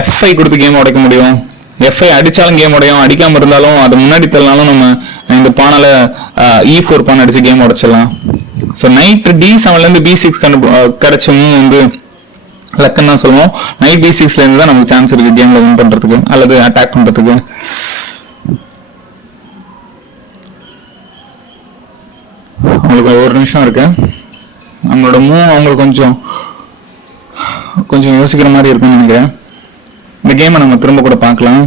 f5 கொடுத்து கேம் உடைக்க முடியும். f5 அடிச்சாலும் கேம் உடையும். அடிக்காம இருந்தாலும் அது முன்னாடி தள்ளினாலும் நம்ம இந்த பானால e4 பான் அடிச்சு கேம் உடைச்சிடலாம். ஸோ நைட் d7ல இருந்து b6 கிடைச்சும் வந்து லக்குன்னு தான் சொல்லுவோம். நைட் b6ல இருந்து தான் நமக்கு சான்ஸ் இருக்கு கேம்ல வின் பண்றதுக்கு அல்லது அட்டாக் பண்றதுக்கு. அவங்களுக்கு ஒரு நிமிஷம் இருக்கு. நம்மளோட மூவ் அவங்களுக்கு கொஞ்சம் யோசிக்கிற மாதிரி இருக்குன்னு நினைக்கிறேன். இந்த கேமை நம்ம திரும்ப கூட பார்க்கலாம்.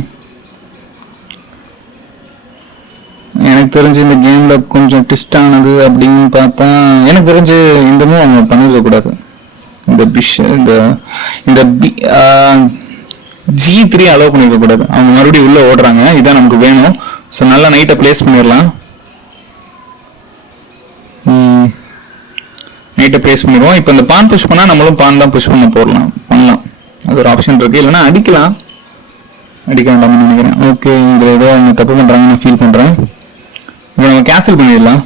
எனக்கு தெரிஞ்சு இந்த கேம்ல கொஞ்சம் ட்விஸ்ட் ஆனது அப்படின்னு பார்த்தா, எனக்கு தெரிஞ்சு இந்த மூவ் அவங்க பண்ணிருக்க கூடாது. இந்த g3 அலோவ் பண்ணிருக்க கூடாது. அவங்க மறுபடியும் உள்ள ஓடுறாங்க. இதான் நமக்கு வேணும். ஸோ நல்லா நைட்டை பிளேஸ் பண்ணிடலாம். நைட்டை பிளேஸ் பண்ணிடுவோம். இப்போ இந்த பான் புஷ் பண்ணால் நம்மளும் பான் தான் புஷ் பண்ணலாம். அது ஒரு ஆப்ஷன் இருக்கு. இல்லைன்னா அடிக்க வேண்டாம்னு நினைக்கிறேன். ஓகே இதில் ஏதோ அவங்க தப்பு பண்ணுறாங்கன்னு ஃபீல் பண்ணுறேன். இப்போ நம்ம கேன்சல் பண்ணிடலாம்.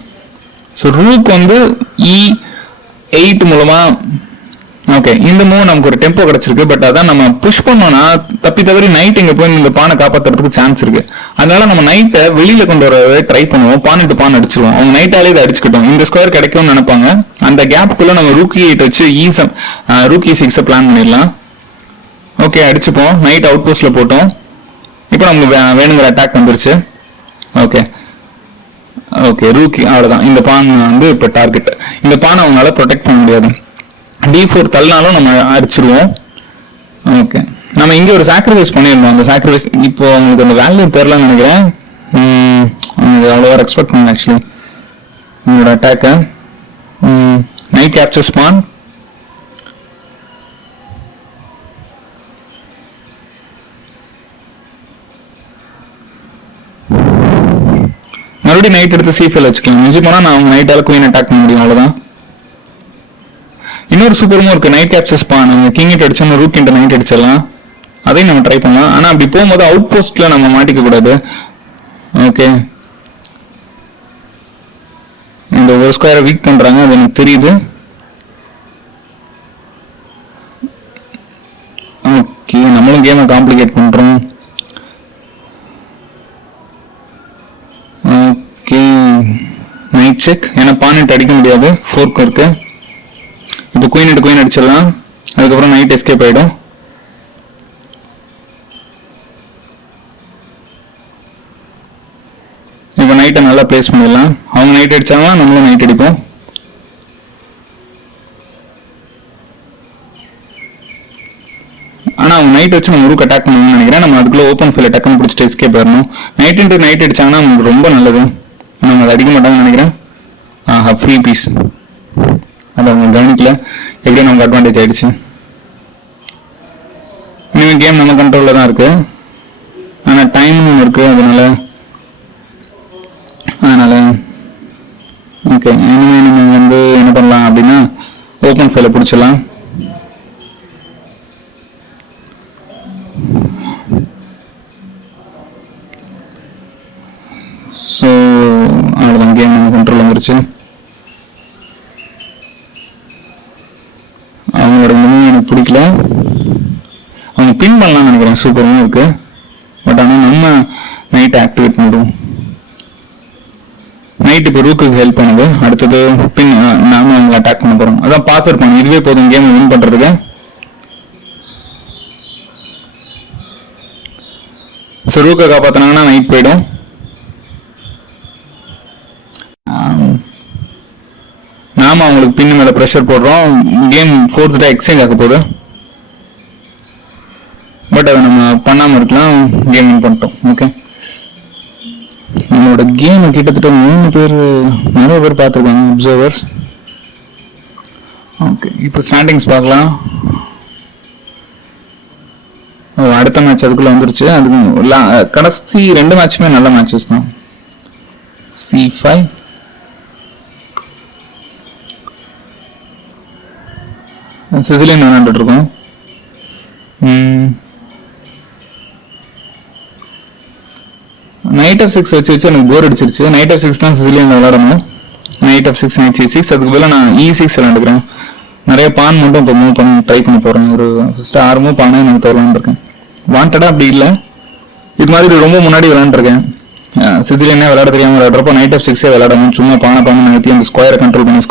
ஸோ ரூக் வந்து e8 மூலமா ஓகே இந்த மூவ் நமக்கு ஒரு டெம்போ கிடைச்சிருக்கு. பட் அதான் நம்ம புஷ் பண்ணோம்னா தப்பி தவறி நைட் இங்கே போய் இந்த பானை காப்பாற்றுறதுக்கு சான்ஸ் இருக்கு. அதனால நம்ம நைட்டை வெளியில கொண்டு வரவே ட்ரை பண்ணுவோம். பான் அடிச்சிருவோம். அவங்க நைட்டாலே இதை அடிச்சுக்கிட்டோம். இந்த ஸ்கொயர் கிடைக்கும்னு நினைப்பாங்க. அந்த கேப்புக்குள்ள நம்ம ரூக் e8 வச்சு ரூக் e6 பிளான் பண்ணிடலாம். ஓகே அடிச்சுப்போம். நைட் அவுட் போஸ்ட்ல போட்டோம். இப்போ நமக்கு வேணுங்கிற அட்டாக் வந்துருச்சு. ஓகே ரூக் அவ்வளோதான். இந்த பான் வந்து இப்போ டார்கெட். இந்த பானை அவங்களால ப்ரொடெக்ட் பண்ண முடியாது. d4 தள்ளினாலும் நம்ம அடிச்சிருவோம். ஓகே நம்ம இங்கே ஒரு சாக்ரிஃபைஸ் பண்ணியிருந்தோம். அந்த சாக்ரிஃபைஸ் இப்போ உங்களுக்கு அந்த வேல்யூ தெரிலன்னு நினைக்கிறேன். அவ்வளோவா எக்ஸ்பெக்ட் பண்ணல ஆக்சுவலி உங்களோட அட்டாக்கை. Knight capture pawn. மறுபடியும் நைட் எடுத்து c5 வச்சுக்கலாம். மிஞ்சி போனா நான் அவங்க நைட்டால குயின் அட்டாக் பண்ண முடியும். அவ்வளவுதான். இன்னொரு சூப்பரும் இருக்கு. Knight capture pawn. நம்ம கிங் இட் அடிச்சோம்னா ரூக் இன்ட் நைட் அடிச்சிடலாம். அதையும் நம்ம ட்ரை பண்ணலாம். ஆனா அப்படி போகும்போது அவுட் போஸ்ட்ல நம்ம மாட்டிக்க கூடாது. ஓகே இந்த ஒரு ஸ்கொயரை வீக் பண்றாங்க. அது எனக்கு தெரியுது. ஓகே நம்மளும் கேமை காம்ப்ளிகேட் பண்றோம். நைட் செக், ஏன்னா பான் இன்ட்டு அடிக்க முடியாது, ஃபோர்க் இருக்கு. இப்போ குயின் இன்ட்டு குயின் அடிச்சிடலாம், அதுக்கப்புறம் நைட் எஸ்கேப் ஆகிடும். இப்போ நைட்டை நல்லா பிளேஸ் பண்ணிடலாம். அவங்க நைட் அடிச்சாங்கன்னா நம்மளும் நைட் அடிப்போம். ஆனால் அவங்க நைட் வச்சு நம்ம ரூக் அட்டாக் பண்ணணும்னு நினைக்கிறேன். நம்ம அதுக்குள்ளே ஓப்பன் ஃபீல்ட் டக்குன்னு பிடிச்சிட்டு எஸ்கேப் ஆயிடணும். நைட் இன்ட்டு நைட் அடிச்சாங்கன்னா நமக்கு ரொம்ப நல்லது. நம்ம அதை அடிக்க மாட்டாங்கன்னு நினைக்கிறேன். ஃப்ரீ பீஸ், அதை அவங்க கவனிக்கல. எப்படியும் நமக்கு அட்வான்டேஜ் ஆயிடுச்சு. இனிமேல் கேம் நம்ம கண்ட்ரோலில் தான் இருக்கு. ஆனால் டைம்னு ஒன்று இருக்கு, அதனால ஓகே. இனிமேல் நீங்கள் வந்து என்ன பண்ணலாம் அப்படின்னா ஓப்பன் ஃபைலை பிடிச்சிடலாம். ஸோ அவ்வளோதான், கேம் நம்ம கண்ட்ரோல் வந்துருச்சு. அவங்களோட மூவி எனக்கு பிடிக்கல. அவங்க பின் பண்ணலாம்னு நினைக்கிறேன், சூப்பராகவும் இருக்கு. பட் ஆனால் நம்ம நைட் ஆக்டிவேட் பண்ணிடுவோம். நைட் இப்போ ரூக்குக்கு ஹெல்ப் பண்ணுது. அடுத்தது பின் நாம அவங்களை அட்டாக் பண்ண போகிறோம். அதான் பாஸ் இருப்பாங்க, இதுவே போதும் கேம் வின் பண்ணுறதுக்கு. ஸோ ரூக்கை காப்பாற்றினாங்கன்னா நைட் போயிடும். நாம அவங்களுக்கு பின் மேலே ப்ரெஷர் போடுறோம். கேம் ஃபோர்ஸ்டாக எக்ஸ்சேஞ்ச் ஆக போகுது. பட் அதை நம்ம பண்ணாமல் இருக்கலாம், கேம் வின் பண்ணிட்டோம். ஓகே, நம்மளோட கேம் கிட்டத்தட்ட 3 பேர், நிறைய பேர் பார்த்துருக்காங்க அப்சர்வர்ஸ். ஓகே, இப்போ ஸ்டாண்டிங்ஸ் பார்க்கலாம். அடுத்த மேட்ச் அதுக்குள்ளே வந்துருச்சு. அதுக்கு கடைசி 2 மேட்சுமே நல்ல மேட்சஸ் தான். C5 சிசிலியன் விளையாண்டுட்டு இருக்கோம். நைட் ஆஃப் 6 வச்சு எனக்கு போர் அடிச்சிருச்சு. நைட் ஆஃப் 6 தான் சிசிலியன் விளையாடணும். Knight of 6 knight C6. அதுக்கு பதிலாக நான் E6 விளையாண்டுக்கிறேன். நிறைய பான் மட்டும் இப்போ மூவ் பண்ணி ட்ரை பண்ணி போகிறேன். ஒரு ஃபஸ்ட்டு 6 மூவ் பானே எனக்கு விளையாண்டுருக்கேன். வாண்டடாக அப்படி இல்லை, இது மாதிரி ரொம்ப முன்னாடி விளையாண்டுருக்கேன். சிசிலியனே விளையாட தெரியாமல் விளையாடுறப்போ நைட் ஆஃப் 6 விளையாடணும். சும்மா பானை நகர்த்தி அந்த ஸ்கொயரை கண்ட்ரோல் பண்ணி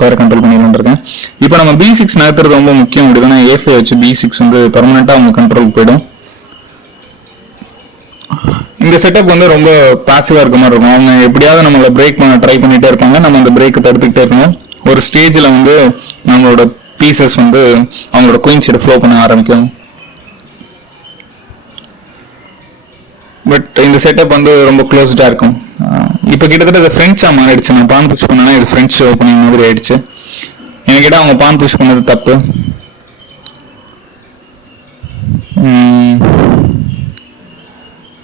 விளையாண்டுருக்கேன். இப்போ நம்ம B6 நகர்த்துறது ரொம்ப முக்கியம். அப்படின்னா A5 வச்சு B6 வந்து பர்மனெண்ட்டாக அவங்க கண்ட்ரோலுக்கு போயிடும். இந்த செட்டப் வந்து ரொம்ப பாசிவாக இருக்க மாதிரி இருக்கும். அவங்க எப்படியாவது நம்மளை பிரேக் பண்ண ட்ரை பண்ணிகிட்டே இருப்பாங்க. நம்ம அந்த பிரேக்கை தடுத்துக்கிட்டே இருக்கணும். ஒரு ஸ்டேஜில் வந்து நம்மளோட பீசஸ் வந்து அவங்களோட குயின் சைடு ஃப்ளோ பண்ண ஆரம்பிக்கும். பட் இந்த செட்டப் வந்து ரொம்ப க்ளோஸ்டாக இருக்கும். இப்போ கிட்டத்தட்ட இது ஃப்ரெண்ட்ஸாக மாறிடுச்சு. நான் பான் புஷ் பண்ணேன்னா இது ஃப்ரெண்ட்ஸ் ஓப்பனிங் மாதிரி ஆயிடுச்சு. எனக்கு கேட்டால் அவங்க பான் புஷ் பண்ணது தப்பு.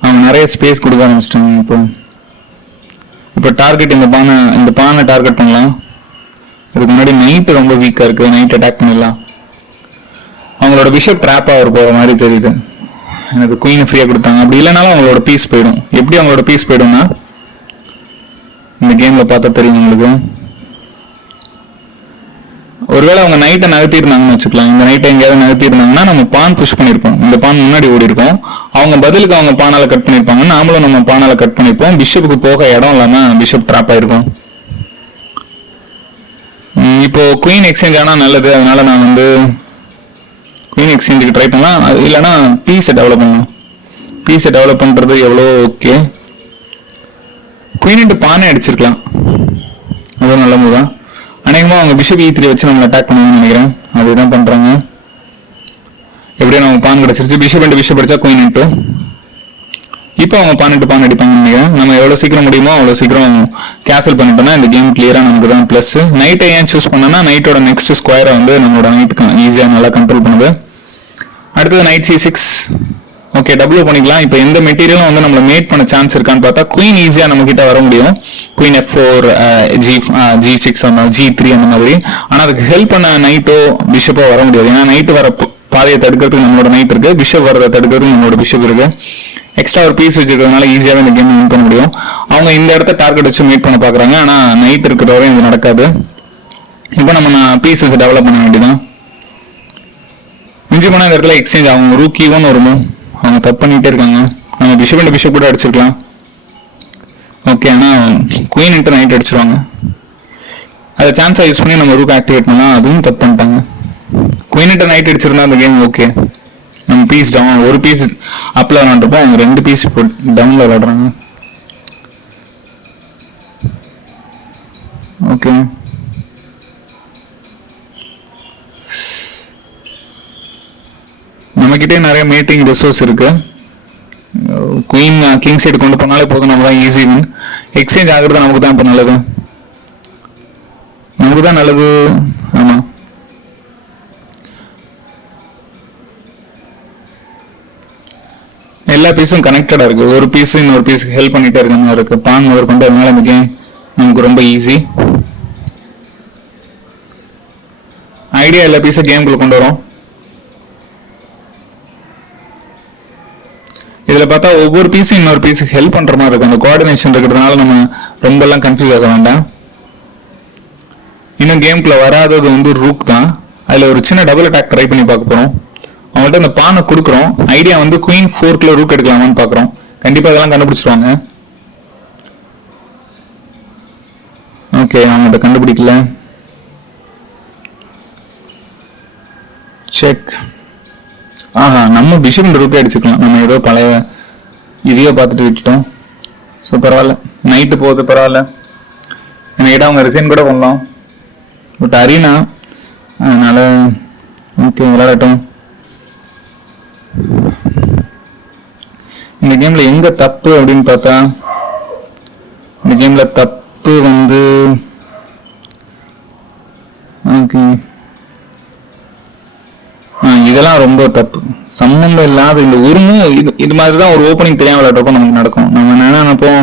அவங்க நிறைய ஸ்பேஸ் கொடுக்க ஆரம்பிச்சிட்டாங்க. இப்போ டார்கெட் இந்த பானை டார்கெட் பண்ணலாம். இதுக்கு முன்னாடி நைட்டு ரொம்ப வீக்காக இருக்குது, நைட் அட்டாக் பண்ணிடலாம். அவங்களோட பிஷப் ட்ராப்பாக போகிற மாதிரி தெரியுது. எனக்கு குயின் ஃப்ரீயாக கொடுத்தாங்க. அப்படி இல்லைனாலும் அவங்களோட பீஸ் போயிடும். எப்படி அவங்களோட பீஸ் போயிடும்னா இந்த கேமில் பார்த்தா தெரியும் உங்களுக்கு. ஒருவேளை அவங்க நைட்டை நகர்த்திருந்தாங்கன்னு வச்சுக்கலாம். இந்த நைட்டை எங்கேயாவது நகர்த்திருந்தாங்கன்னா நம்ம பான் புஷ் பண்ணியிருப்போம். இந்த பான் முன்னாடி ஓடி இருக்கும். அவங்க பதிலுக்கு அவங்க பானால கட் பண்ணியிருப்பாங்க. நாமளும் நம்ம பானால கட் பண்ணியிருப்போம். பிஷப்புக்கு போக இடம் இல்லாமல் பிஷப் ட்ராப் ஆயிருக்கும். இப்போ குயின் எக்ஸ்சேஞ்ச் ஆனால் நல்லது. அதனால நான் வந்து குயின் எக்ஸ்சேஞ்சுக்கு ட்ரை பண்ணலாம். இல்லைன்னா பீஸை டெவலப் பண்ணலாம். பீஸை டெவலப் பண்ணுறது எவ்வளோ ஓகே. குயின் இன்ட்டு பானே அடிச்சிருக்கலாம், அதுவும் நல்ல மூவ் தான். அநேகமாக அவங்க பிஷப் E3 வச்சு நம்ம அட்டாக் பண்ணுவோம்னு நினைக்கிறேன். அதுதான் பண்ணுறாங்க. எப்படியும் நம்ம பான் கிடச்சிருச்சு. பிஷப் இன்ட்டு பிஷப் அடிச்சா குயின் இன்ட்டு. இப்போ அவங்க பான் இன்ட்டு பான் அடிப்பாங்கன்னு நினைக்கிறேன். நம்ம எவ்வளோ சீக்கிரம் முடியுமோ அவ்வளோ சீக்கிரம் கேன்சல் பண்ணிட்டோம்னா இந்த கேம் கிளியராக நமக்கு தான் ப்ளஸ். நைட்டை ஏன் சூஸ் பண்ணோன்னா நைட்டோட நெக்ஸ்ட் ஸ்கொயரை வந்து நம்மளோட நைட்டுக்கு ஈஸியாக நல்லா கண்ட்ரோல் பண்ணுது. அடுத்தது நைட் C6. ஓகே, டபுள் பண்ணிக்கலாம். இப்போ எந்த மெட்டீரியலும் வந்து நம்மளை மேட் பண்ண சான்ஸ் இருக்கான்னு பார்த்தா குயின் ஈஸியாக நம்ம கிட்ட வர முடியும். குயின் F4, G6 அந்த G3 அந்த மாதிரி. ஆனால் அதுக்கு ஹெல்ப் பண்ண நைட்டோ பிஷப்போ வர முடியாது. ஏன்னா நைட்டு வர பாதையை தடுக்கிறதுக்கு நம்மளோட நைட் இருக்கு, பிஷப் வரதை தடுக்கிறதுக்கு நம்மளோட பிஷப் இருக்கு. எக்ஸ்ட்ரா ஒரு பீஸ் வச்சிருக்கிறதுனால ஈஸியாகவே இந்த கேம் வின் பண்ண முடியும். அவங்க இந்த இடத்த டார்கெட் வச்சு மீட் பண்ண பார்க்குறாங்க. ஆனால் நைட் இருக்கிற வரையும் இது நடக்காது. இப்போ நம்ம பீசஸ் டெவலப் பண்ண வேண்டியதான். மிஞ்சி போனால் இந்த இடத்துல எக்ஸ்சேஞ்ச் ஆகும். ரூக்கீவும் வருமோ அவங்க தப்பு பண்ணிகிட்டே இருக்காங்க. நம்ம பிஷப் பிஷப் கூட அடிச்சிருக்கலாம். ஓகே, ஆனால் குயின் இன்ட்டு நைட் அடிச்சிருவாங்க. அதை சான்ஸாக யூஸ் பண்ணி நம்ம ரூக் ஆக்டிவேட் பண்ணலாம், அதுவும் தப்பு பண்ணிட்டாங்க. குயின்கிட்ட நைட் அடிச்சிருந்தா அந்த கேம் ஓகே. நம்ம பீஸ் டவுன், ஒரு பீஸ் அப்பில் விளாண்டுப்போ அவங்க 2 பீஸ் டவுனில் விளாடுறாங்க. ஓகே, நம்மக்கிட்டே நிறைய மேட்டிங் ரிசோர்ஸ் இருக்கு. குயின் கிங் சைடு கொண்டு போனாலே போதும், நம்ம தான் ஈஸி வின். எக்ஸ்சேஞ்ச் ஆகுறது நமக்கு தான் இப்போ நல்லது, நமக்கு தான் நல்லது. ஆமாம், எல்லா பீஸும் கனெக்டடாக இருக்கு. ஒரு பீஸ் இன்னொரு பீஸுக்கு ஹெல்ப் பண்ணிட்டே இருக்க மாதிரி இருக்கு. பான் முதல் கொண்டு அதனால இந்த கேம் நமக்கு ரொம்ப ஈஸி. ஐடியா எல்லா பீஸும் கேமுக்குள்ள கொண்டு வரும். இதுல பார்த்தா ஒவ்வொரு பீஸும் இன்னொரு பீஸுக்கு ஹெல்ப் பண்ற மாதிரி இருக்கும். அந்த கோஆர்டினேஷன் இருக்கிறதுனால நம்ம ரொம்ப எல்லாம் கன்ஃபியூஸ் ஆக வேண்டாம். இன்னும் கேமுக்குள்ள வராதது வந்து ரூக் தான். அதுல ஒரு சின்ன டபுள் அட்டாக் ட்ரை பண்ணி பார்க்க போறோம். அவங்கள்ட்ட அந்த பானை கொடுக்குறோம். ஐடியா வந்து குயின் 4க்குள்ள ரூக் எடுக்கலாமான்னு பார்க்குறோம். கண்டிப்பாக அதெல்லாம் கண்டுபிடிச்சிருவாங்க. ஓகே, அவங்க அதை கண்டுபிடிக்கல. செக். ஆஹா, நம்ம பிஷப் ரூக் அடிச்சுக்கலாம். நம்ம ஏதோ பழைய இதையோ பார்த்துட்டு விட்டுட்டோம். ஸோ பரவாயில்ல, நைட்டு போகுது, பரவாயில்ல. நைட்டு அவங்க ரிசைன் கூட பண்ணலாம். பட் அரினா அதனால ஓகே விளையாடட்டும். இந்த கேம்ல எங்க தப்பு அப்படின்னு பார்த்தா, இந்த கேம்ல தப்பு வந்து ஓகே இதெல்லாம் ரொம்ப தப்பு. சம்பந்தம் இல்லாத இந்த உரிமை இது மாதிரி தான் ஒரு ஓப்பனிங் தெரியாம விளையாடுறப்போ நமக்கு நடக்கும். நம்ம என்ன நினைப்போம்,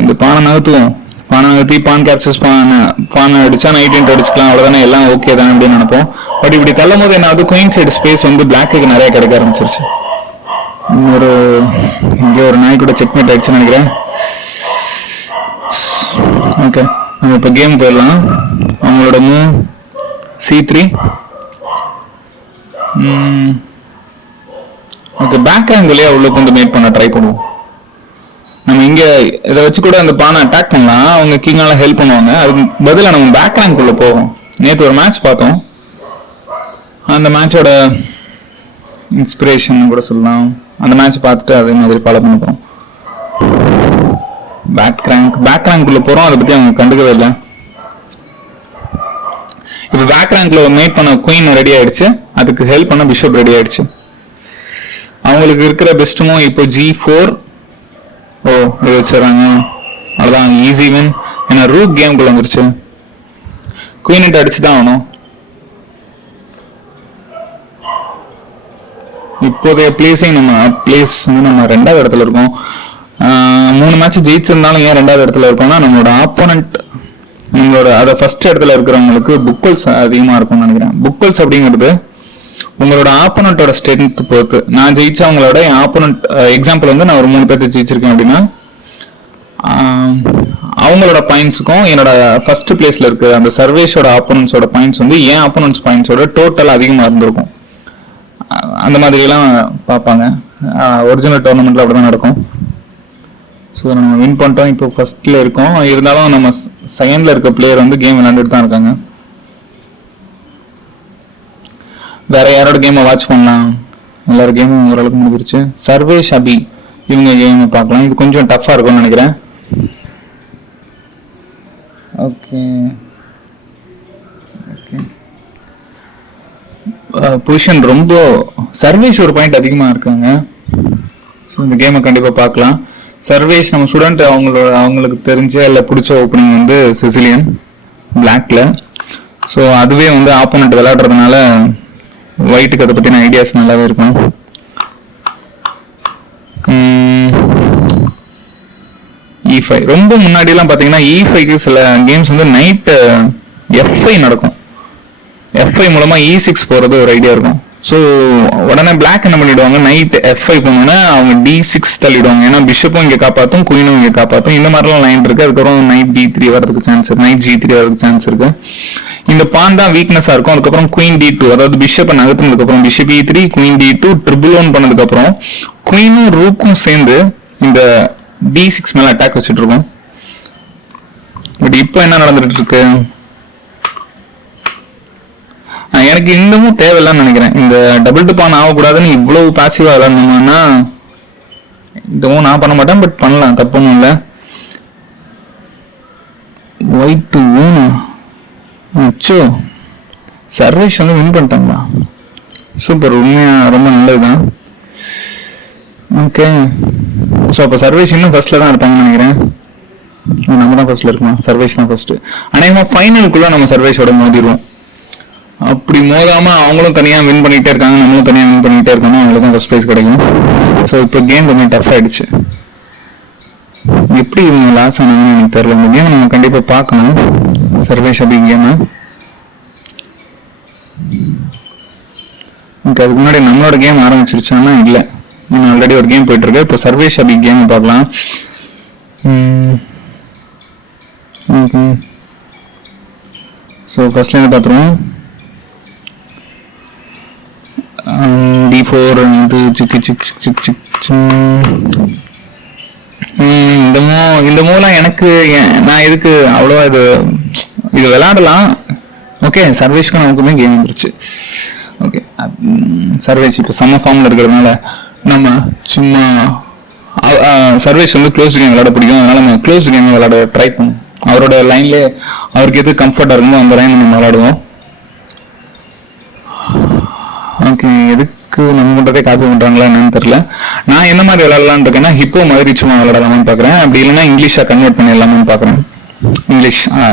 இந்த பானை நகர்த்துவோம், பானை நகர்த்தி பான் கேப்சர்ஸ் பானை அடிச்சா நைட் இன்ட் அடிச்சுக்கலாம், அவ்வளோதானே, எல்லாம் ஓகே தான் அப்படின்னு நினைப்போம். பட் இப்படி தள்ளும் போது என்ன ஆகுது, குயின் சைடு ஸ்பேஸ் வந்து பிளாக்கு நிறைய கிடைக்க ஆரம்பிச்சிருச்சு. இன்னொரு இங்கே ஒரு நாய் கூட செக்மேட் ஆயிடுச்சுன்னு நினைக்கிறேன். ஓகே, நம்ம இப்போ கேம் போயிடலாம். அவங்களோட மூவ் C3. ஓகே, பேக் ஆங்கிளே உள்ள கொண்டு மேட் பண்ண ட்ரை பண்ணுவோம். நம்ம இங்க இதை வச்சு கூட அந்த பானை அட்டாக் பண்ணலாம், அவங்க கிங்கால ஹெல்ப் பண்ணுவாங்க. அதுக்கு பதிலாக நம்ம பேக் ரேங்க்குள்ள போவோம். நேற்று ஒரு மேட்ச் பார்த்தோம், அந்த மேட்சோட இன்ஸ்பிரேஷன் கூட சொல்லலாம். அந்த மேட்ச் பார்த்துட்டு அதே மாதிரி ஃபாலோ பண்ண போகிறோம். பேக் ரேங்க்குள்ள போகிறோம், அதை பற்றி அவங்க கண்டுக்கவே இல்லை. இப்போ பேக் ரேங்க்ல மேட் பண்ண குயின் ரெடி ஆயிடுச்சு, அதுக்கு ஹெல்ப் பண்ண பிஷப் ரெடி ஆயிடுச்சு. அவங்களுக்கு இருக்கிற பெஸ்ட்டுமோ இப்போ G4. ஓ, இது வச்சுறாங்க, அவ்வளோதான், ஈஸி வின். ஏன்னா ரூக் கேம்குள்ள வந்துருச்சு. குயின் அடிச்சு தான் ஆகணும். இப்போதைய பிளேஸையும் நம்ம 2வது இடத்துல இருக்கோம். 3 மேட்ச் ஜெயிச்சிருந்தாலும் ஏன் 2வது இடத்துல இருக்கோம்னா, நம்மளோட ஆப்போனண்ட் நம்மளோட அதை ஃபர்ஸ்ட் இடத்துல இருக்கிறவங்களுக்கு புக்கல்ஸ் அதிகமாக இருக்கும்னு நினைக்கிறேன். புக்கல்ஸ் அப்படிங்கிறது உங்களோட ஆப்போனண்டோட ஸ்ட்ரென்த் பொறுத்து. நான் ஜெயிச்சவங்களோட என் ஆப்போனண்ட் எக்ஸாம்பிள் வந்து நான் ஒரு 3 பேர்த்து ஜெயிச்சிருக்கேன் அப்படின்னா, அவங்களோட பாயிண்ட்ஸுக்கும் என்னோட ஃபர்ஸ்ட் பிளேஸ்ல இருக்க அந்த சர்வேஷோட ஆப்போனன்ஸோட பாயிண்ட்ஸ் வந்து என் ஆப்போனன்ஸ் பாயிண்ட்ஸோட டோட்டல் அதிகமாக இருந்திருக்கும். அந்த மாதிரிலாம் பார்ப்பாங்க. ஒரிஜினல் டோர்னமெண்ட்ல அப்படிதான் நடக்கும். ஸோ நம்ம வின் பண்ணிட்டோம், இப்போ ஃபர்ஸ்ட்ல இருக்கோம். இருந்தாலும் நம்ம செகண்ட்ல இருக்க பிளேயர் வந்து கேம் விளையாண்டுட்டு தான் இருக்காங்க. வேற யாரோட கேமை வாட்ச் பண்ணலாம்? எல்லாரோட கேமும் ஓரளவுக்கு முடிஞ்சிருச்சு. சர்வேஷ் அபி இவங்க கேமை பார்க்கலாம். இது கொஞ்சம் டஃப்பாக இருக்கும்னு நினைக்கிறேன். ஓகே ஓகே, பொசிஷன் ரொம்ப சர்வேஷ் ஒரு பாயிண்ட் அதிகமாக இருக்காங்க. ஸோ இந்த கேமை கண்டிப்பாக பார்க்கலாம். சர்வேஷ் நம்ம ஸ்டூடெண்ட் அவங்களுக்கு தெரிஞ்ச இல்லை பிடிச்ச ஓப்பனிங் வந்து சிசிலியன் பிளாக்ல. ஸோ அதுவே வந்து ஆப்போனண்ட் விளையாடுறதுனால ஒயிட்டுக்கு அதை பற்றின ஐடியாஸ் நல்லாவே இருக்கும். E5 ரொம்ப முன்னாடிலாம் பார்த்தீங்கன்னா E5க்கு சில கேம்ஸ் வந்து நைட்டு F5 நடக்கும். F5 மூலமா E6 போகிறது ஒரு ஐடியா இருக்கும். ஸோ உடனே பிளாக் என்ன பண்ணிடுவாங்க, நைட் F5 பண்ணோன்னா அவங்க D6 தள்ளிடுவாங்க. ஏன்னா பிஷப்பும் இங்கே காப்பாற்றும், குயினும் இங்கே காப்பாற்றும். இந்த மாதிரிலாம் லைன் இருக்கு. அதுக்கப்புறம் நைட் D3 வரதுக்கு சான்ஸ் இருக்கு, நைட் G3 வரதுக்கு சான்ஸ் இருக்கு. இந்த பான் தான் வீக்னஸாக இருக்கும். அதுக்கப்புறம் குயின் D2, அதாவது பிஷப்பை நகர்த்தினதுக்கப்புறம் bishop E3, queen D2 triple one பண்ணதுக்கப்புறம் குயினும் ரூக்கும் சேர்ந்து இந்த D6 மேலே அட்டாக் வச்சுட்டு இருக்கோம். பட் இப்போ என்ன நடந்துட்டு இருக்கு, எனக்கு இன்னமும் தேவையில்லைன்னு நினைக்கிறேன். இந்த டபுள் டு பான் ஆகக்கூடாதுன்னு இவ்வளவு பாசிவா விளாடணுமான்னா இதுவும் நான் பண்ண மாட்டேன், பட் பண்ணலாம், தப்புன்னு இல்லை. ஒயிட் டு ஊனா அச்சோ, சர்வேஷ் வந்து வின் பண்ணிட்டாங்களா? சூப்பர், உண்மையாக ரொம்ப நல்லதுதான். ஓகே, ஸோ அப்போ சர்வேஷ் இன்னும் ஃபர்ஸ்ட்ல தான் இருப்பாங்கன்னு நினைக்கிறேன். நம்ம தான் ஃபர்ஸ்ட்ல இருக்கோம், சர்வேஷ் தான் ஃபர்ஸ்ட். அநேகமாக ஃபைனலுக்குள்ள நம்ம சர்வேஷோட மோதிடுவோம். அப்படி மோதாம அவங்களும் தனியாக வின் பண்ணிகிட்டே இருக்காங்க, நம்மளும் தனியாக வின் பண்ணிகிட்டே இருக்கோம், அவங்களுக்கு தான் ஃபர்ஸ்ட் ப்ரைஸ் கிடைக்கும். ஸோ இப்போ கேம் கொஞ்சம் டஃப் ஆயிடுச்சு. எப்படி இவங்க லாஸ் ஆனாங்கன்னு எனக்கு தெரியல. இந்த கேம் நம்ம கண்டிப்பாக பார்க்கணும், சர்வேஷ் அப்படி கேமு. இப்போ அதுக்கு முன்னாடி நம்மளோட கேம் ஆரம்பிச்சிருச்சான்னா இல்லை, ஆல்ரெடி ஒரு கேம் போயிட்டு இருக்கு. இப்போ சர்வேஷ் அப்படி கேம் பார்க்கலாம். ஓகே, ஸோ ஃபர்ஸ்ட்லேருந்து பார்த்துருவோம். D4 வந்து சிக்கு சிக் சிக் சிக். இந்த மூலம் எனக்கு நான் எதுக்கு அவ்வளோவா இது விளையாடலாம். ஓகே, சர்வேஷ்க்கு நமக்குமே கேம் வந்துருச்சு. ஓகே, சர்வேஷ் இப்போ செம்ம ஃபார்மில் இருக்கிறதுனால நம்ம சும்மா சர்வேஷ் வந்து க்ளோஸ் கேம் விளையாட பிடிக்கும், அதனால நம்ம க்ளோஸ் கேம் விளையாட ட்ரை பண்ணுவோம். அவரோட லைன்லேயே அவருக்கு எது கம்ஃபர்டாக இருக்குமோ அந்த லைன் நம்ம விளையாடுவோம். ஓகே, எதுக்கு நம்ம பண்ணுறதே காப்பி பண்ணுறாங்களா என்னன்னு தெரியல. நான் என்ன மாதிரி விளையாடலான்னு இருக்கேன்னா ஹிப்போ மாதிரி சும்மா விளையாடலாமான்னு பார்க்குறேன். அப்படி இல்லைன்னா இங்கிலீஷாக கன்வெர்ட் பண்ணிடலாமான்னு பார்க்குறேன்.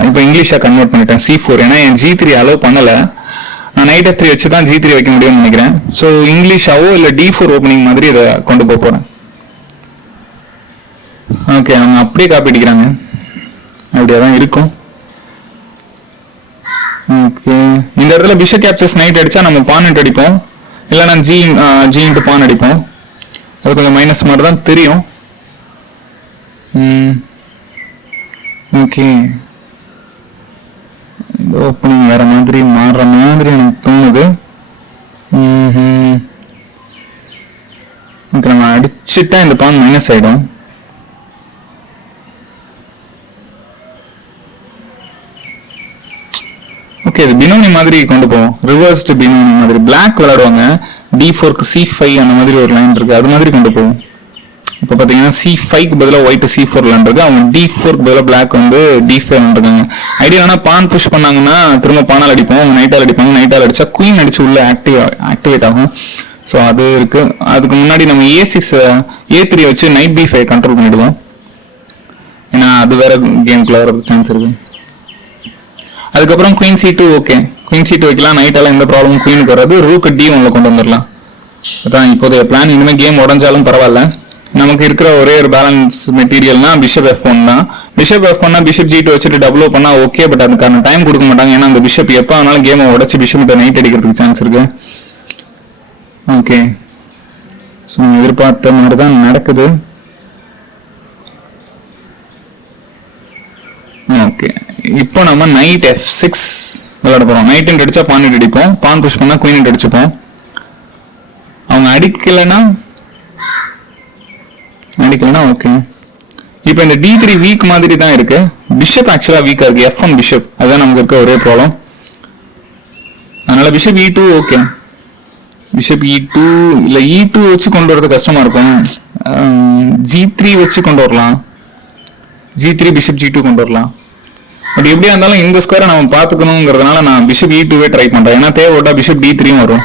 இப்போ இங்கிலீஷாக கன்வெர்ட் பண்ணிட்டேன் C4. ஏன்னா என் G3 அலோவ் பண்ணலை. நான் நைட் F3 வச்சு தான் G3 வைக்க முடியும்னு நினைக்கிறேன். ஸோ இங்கிலீஷாவோ இல்லை D4 ஓப்பனிங் மாதிரி இதை கொண்டு போக போகிறேன். ஓகே, அவங்க அப்படியே காப்பி அடிக்கிறாங்க, அப்படியே தான் இருக்கும். ஓகே, இந்த இடத்துல பிஷப் கேப்சர்ஸ் நைட் அடிச்சா நம்ம பான் அடிப்போம், இல்லைன்னா ஜி இன்ட்டு பான் அடிப்போம். அது கொஞ்சம் மைனஸ் மாதிரி தான் தெரியும். ஓகே, இந்த ஓப்பனிங் வேற மாதிரி மாறுற மாதிரி எனக்கு தோணுது. ஓகே, நம்ம அடிச்சுட்டா இந்த பான் மைனஸ் ஆயிடும். ஓகே, இது பினோனி மாதிரி கொண்டு போவோம், ரிவர்ஸ்டு பினோனி மாதிரி. பிளாக் விளையாடுவாங்க, D4க்கு C5 அந்த மாதிரி ஒரு லைன் இருக்கு, அது மாதிரி கொண்டு போவோம். இப்போ பார்த்தீங்கன்னா C5க்கு பதிலாக ஒயிட் C4 விளையாண்டுருக்கு, அவங்க D4க்கு பதிலாக பிளாக் வந்து D5 விளையாண்டுருக்காங்க. ஐடியா ஆனால் பான் புஷ் பண்ணாங்கன்னா திரும்ப பானால் அடிப்போம், அவங்க நைட்டால் அடிப்பாங்க. நைட்டால் அடிச்சா குயின் அடிச்சு உள்ள ஆக்டிவேட் ஆகும். ஸோ அது இருக்கு. அதுக்கு முன்னாடி நம்ம A3 வச்சு நைட் B5 கண்ட்ரோல் பண்ணிடுவோம், ஏன்னா அது வேற கேமுக்குள்ள வரதுக்கு சான்ஸ் இருக்கு. அதுக்கப்புறம் queen C2. Okay, queen C2 வைக்கலாம், நைட்டால எந்த ப்ராப்ளமும் குயினுக்கு வராது. ரூக்கு D1ல கொண்டு வந்துடலாம். அதான் இப்போதைய பிளான். இனிமேல் கேம் உடஞ்சாலும் பரவாயில்ல, நமக்கு இருக்கிற ஒரே ஒரு பேலன்ஸ் மெட்டீரியல்னா பிஷப் F1 தான். பிஷப் F1 பிஷப் G2 வச்சுட்டு டபுள் பண்ணா ஓகே, பட் அதுக்கான டைம் கொடுக்க மாட்டாங்க. ஏன்னா அந்த பிஷப் எப்போ ஆனாலும் கேமை உடச்சு பிஷப் நைட் அடிக்கிறதுக்கு சான்ஸ் இருக்கு. ஓகே, ஸோ எதிர்பார்த்த மாதிரி தான் நடக்குது. ஓகே, இப்போ நம்ம நைட் F6 விளையாட போறோம். நைட் அடிச்சா பான் அடிப்போம், பான் புஷ் பண்ணா குயின் அடிச்சுப்போம். அவங்க அடிக்கலைன்னா ஓகே. இப்போ இந்த D3 வீக் மாதிரி தான் இருக்கு. பிஷப் ஆக்சுவலா வீக்கா இருக்கு, F1 பிஷப், அதுதான் நமக்கு இருக்க ஒரே ப்ராப்ளம். அதனால bishop E2. Okay, bishop E2 இல்ல E2 வச்சு கொண்டு வரது கஷ்டமா இருக்கும். G3 வச்சு கொண்டு வரலாம், G3 பிஷப் G2 கொண்டு வரலாம். பட் எப்படியா இருந்தாலும் இந்த ஸ்கொயரை நம்ம பார்த்துக்கணுங்கிறதுனால நான் பிஷப் E2வே ட்ரை பண்றேன். ஏன்னா தேவைப்பட்டா பிஷப் D3 வரும்.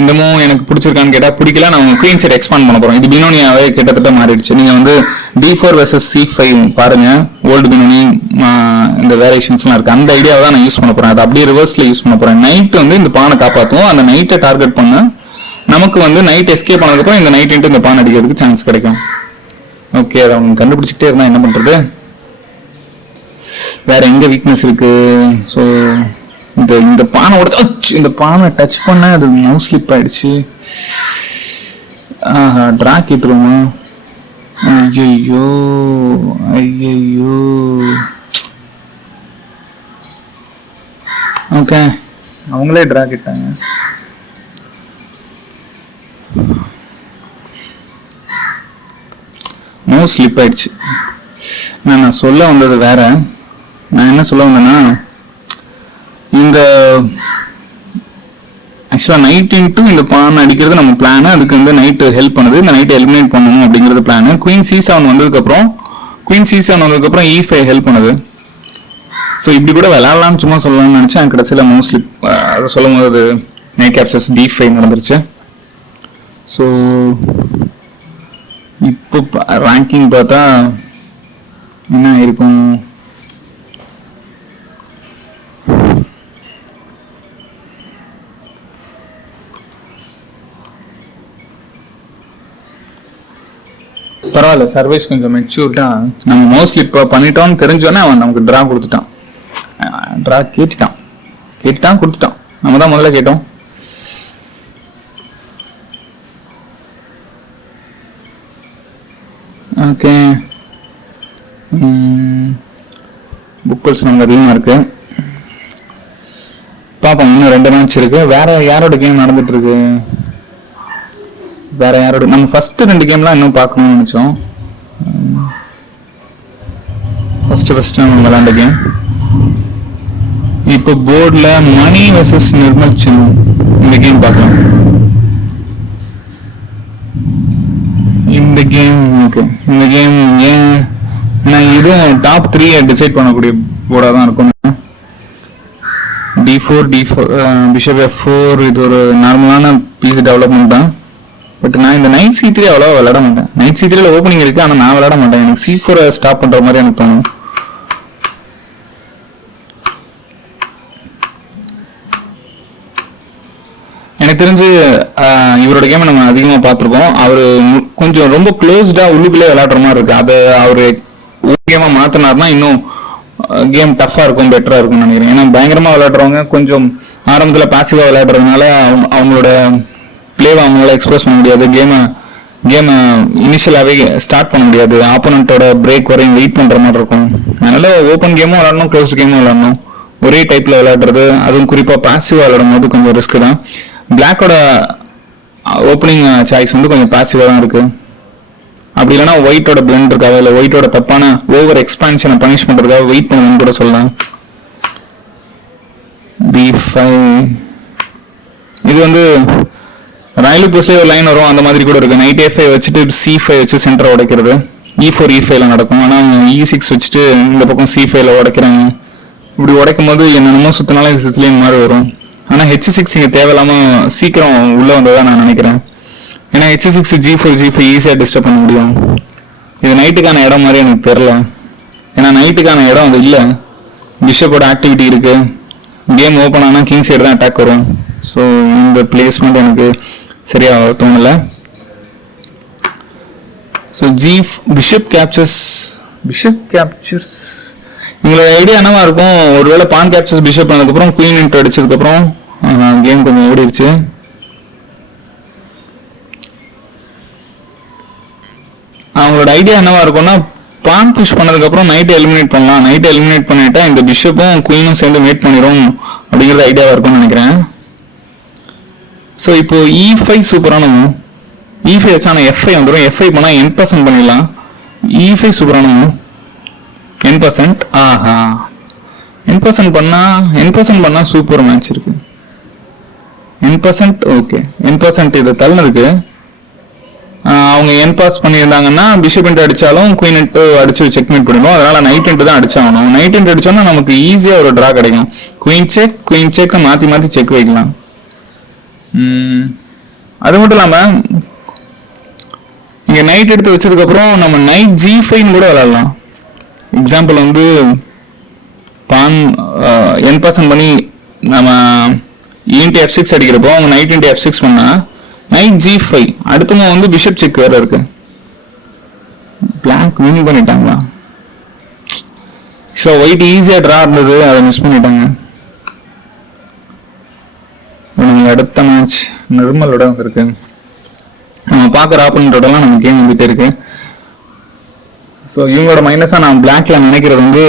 இந்த மூவ் எனக்கு பிடிச்சிருக்கான்னு கேட்டா பிடிக்கல. நான் குயின் சைட் எக்ஸ்பாண்ட் பண்ண போறோம். இது பினோனியாவே கிட்டத்தட்ட மாறிடுச்சு. நீங்க வந்து D4 vs C5 பாருங்க, ஓல்டு பினோனி இந்த வேரியேஷன்ஸ்லாம் இருக்கு. அந்த ஐடியாவை தான் நான் யூஸ் பண்ண போறேன். அதை அப்படியே ரிவர்ஸ்ல யூஸ் பண்ண போறேன். நைட் வந்து இந்த பானை காப்பாற்றுவோம், அந்த நைட்டை டார்கெட் பண்ண நமக்கு வந்து நைட் எஸ்கேப் பண்ணதுக்கப்புறம் இந்த நைட் இந்த பான் அடிக்கிறதுக்கு சான்ஸ் கிடைக்கும். ஓகே, அதை அவங்க கண்டுபிடிச்சிட்டே இருந்தா என்ன பண்றது? வேற எங்க வீக்னஸ் இருக்கு? ஸோ இந்த பானை உடச்சு, இந்த பானை டச் பண்ண அது மவுஸ் ஸ்லிப் ஆயிடுச்சு. டிரா கிட்டுருமா? ஐயோ ஐயோ. ஓகே, அவங்களே டிரா கிட்டாங்க. மவுஸ் ஸ்லிப் ஆயிடுச்சு. நான் சொல்ல வந்தது வேற. நான் என்ன சொல்ல வந்தேன்னா, இந்த ஆக்சுவலாக நைட் இன்ட்டு இந்த பான் அடிக்கிறது நம்ம பிளான். அதுக்கு வந்து நைட்டு ஹெல்ப் பண்ணுது. இந்த நைட்டை எலிமினேட் பண்ணணும் அப்படிங்கிறது பிளான். குயின் C7 வந்ததுக்கப்புறம் E5 ஹெல்ப் பண்ணுது. ஸோ இப்படி கூட விளையாடலாம்னு சும்மா சொல்லலாம்னு நினச்சேன். கடைசியில் மோஸ்ட்லி அதை சொல்லும் போது நைட் கேப்சர்ஸ் D5 நடந்துருச்சு. ஸோ இப்போ ரேங்கிங் பார்த்தா என்ன இருக்கும், பரவாயில்ல. சர்வேஷ் கொஞ்சம் மெச்சூர்டா நம்ம மோஸ்ட்லி இப்போ பண்ணிட்டோம்னு தெரிஞ்சோன்னே அவன் நமக்கு ட்ரா கொடுத்துட்டான். ட்ரா கேட்டுட்டான் கொடுத்துட்டான். நம்ம தான் முதல்ல கேட்டோம். ஓகே, புக்கல்ஸ் நமக்கு அதிகமாக இருக்கு. பார்ப்போம். இன்னும் 2 மேட்ச் இருக்கு. வேற யாரோட கேம் நடந்துட்டு இருக்கு? வேற யாரோட நம்ம ஃபர்ஸ்ட் 2 கேம்லாம் இன்னும் பார்க்கணும்னு நினைச்சோம். ஃபர்ஸ்ட் நம்ம விளையாண்ட கேம். இப்போ போர்டில் மணி வெர்சஸ் நிர்மல் சின்னு இந்த கேம் பார்க்கலாம். இந்த கேம் ஓகே. இந்த கேம் ஏன்னா இதுவும் டாப் 3 டிசைட் பண்ணக்கூடிய போர்டாக தான் இருக்கும். D4 பிஷப் F4 இது ஒரு நார்மலான பீஸ் டெவலப்மெண்ட் தான். பட் நான் இந்த நைட் C3 அவ்வளோவா விளையாட மாட்டேன். நைட் C3ல ஓப்பனிங் இருக்கு, ஆனால் நான் விளையாட மாட்டேன். எனக்கு C4 ஸ்டாப் பண்ற மாதிரி எனக்கு தோணும். எனக்கு தெரிஞ்சு இவரோட கேம் நம்ம அதிகமாக பார்த்துருக்கோம். அவர் கொஞ்சம் ரொம்ப க்ளோஸ்டா உள்ளுக்குள்ளே விளையாடுற மாதிரி இருக்கு. அதை அவர் கேமா மாத்தினார்னா இன்னும் கேம் டஃபா இருக்கும், பெட்டரா இருக்கும்னு நினைக்கிறேன். ஏன்னா பயங்கரமா விளையாடுறவங்க கொஞ்சம் ஆரம்பத்தில் பாசிவா விளையாடுறதுனால அவங்களோட பிளேவை அவங்களால எக்ஸ்பிரஸ் பண்ண முடியாது. கேமை இனிஷியலாகவே ஸ்டார்ட் பண்ண முடியாது. ஆப்போனண்ட்டோட பிரேக் வரையும் வெயிட் பண்ணுற மாதிரி இருக்கும். அதனால ஓப்பன் கேமும் விளாடணும், க்ளோஸ்ட் கேமும் விளாடணும். ஒரே டைப்பில் விளையாடுறது, அதுவும் குறிப்பாக பாசிவாக விளையாடும் போது கொஞ்சம் ரிஸ்க் தான். பிளாக்கோட ஓப்பனிங் சாய்ஸ் வந்து கொஞ்சம் பாசிவாக தான் இருக்குது. அப்படி இல்லைன்னா ஒயிட்டோட பிளண்ட் இருக்காது, இல்லை ஒயிட்டோட தப்பான ஓவர் எக்ஸ்பான்ஷனை பனிஷ் பண்ணுறதுக்காக வெயிட் பண்ணணும்னு கூட சொல்லலாம். B5 இது வந்து ராயல் போஸ்ட்லேயே ஒரு லைன் வரும், அந்த மாதிரி கூட இருக்கு. நைட் A5 வச்சுட்டு C5 வச்சு சென்டரை உடைக்கிறது. E4 E5ல நடக்கும். ஆனால் E6 வச்சுட்டு இந்த பக்கம் C5ல உடைக்கிறாங்க. இப்படி உடைக்கும் போது என்னென்னமோ சுத்தினாலும் சிஸ்லேன் மாதிரி வரும். ஆனால் H6 இங்கே தேவையில்லாமல் சீக்கிரம் உள்ளே வந்ததான் நான் நினைக்கிறேன். ஏன்னா H6 G4 ஈஸியாக டிஸ்டர்ப் பண்ண முடியும். இது நைட்டுக்கான இடம் மாதிரி எனக்கு தெரில. ஏன்னா நைட்டுக்கான இடம் அது இல்லை. பிஷப்போட ஆக்டிவிட்டி இருக்கு. கேம் ஓப்பன் ஆனால் கிங் சைடு தான் அட்டாக் வரும். ஸோ இந்த பிளேஸ்மெண்ட் எனக்கு சரியாக தோணலை. ஸோ பிஷப் கேப்சர்ஸ் உங்களோட ஐடியா என்னவா இருக்கும்? ஒருவேளை பான் கேப்சர்ஸ் பிஷப் பண்ணதுக்கப்புறம் குயின் இன்ட்ரு அடிச்சதுக்கப்புறம் கேம் கொஞ்சம் ஓடிடுச்சு. அவங்களோட ஐடியா என்னவா இருக்கும்னா, பான் புஷ் பண்ணதுக்கப்புறம் நைட்டை எலிமினேட் பண்ணலாம். நைட்டை எலிமினேட் பண்ணிட்டா இந்த பிஷப்பும் குயினும் சேர்ந்து மேட் பண்ணிடும் அப்படிங்கிறது ஐடியாவா இருக்கும்னு நினைக்கிறேன். ஸோ இப்போ E5 சூப்பரான E5 வச்சா F5 வந்துடும். F5 பண்ணால் N% பண்ணிடலாம். E5 சூப்பரான N%. ஆஹா, N% பண்ணால் சூப்பர் மேட்ச் இருக்கு. N% okay. N% இதை தள்ளினதுக்கு அவங்க N பாஸ் பண்ணியிருந்தாங்கன்னா பிஷப் இன்ட்டு அடித்தாலும் குயின் இன்ட்டு அடிச்சு செக்மேட் பண்ணிடும். அதனால நைட் இன்ட்டு தான் அடிச்சாகணும். நைட் இன்ட்டு அடிச்சோன்னா நமக்கு ஈஸியாக ஒரு ட்ரா கிடைக்கும். குயின் செக் மாற்றி செக் வைக்கலாம். அது மட்டும் இல்லாம இங்க நைட் எடுத்து வச்சதுக்கு அப்புறம் நம்ம நைட் G5 கூட விளையாடலாம். எக்ஸாம்பிள் வந்து பான் N% பண்ணி நம்ம இன்ட்டு F6 அடிக்கிறப்போ அவங்க நைட் இன்ட்டு F6 பண்ணா நைட் G5 அடுத்தவங்க வந்து பிஷப் செக் வேற இருக்கு. பிளாக் வின் பண்ணிட்டாங்களா? ஸோ ஒயிட் ஈஸியா ட்ரா இருந்தது, அதை மிஸ் பண்ணிட்டாங்க. அடுத்த மேட்ச் நிர்மலோட இருக்கு. நம்ம பார்க்குற ஆப்போனன்ட்டோடலாம் நம்ம கேம் வந்துட்டே இருக்கு. ஸோ இவங்களோட மைனஸாக நான் பிளாக்ல நினைக்கிறது வந்து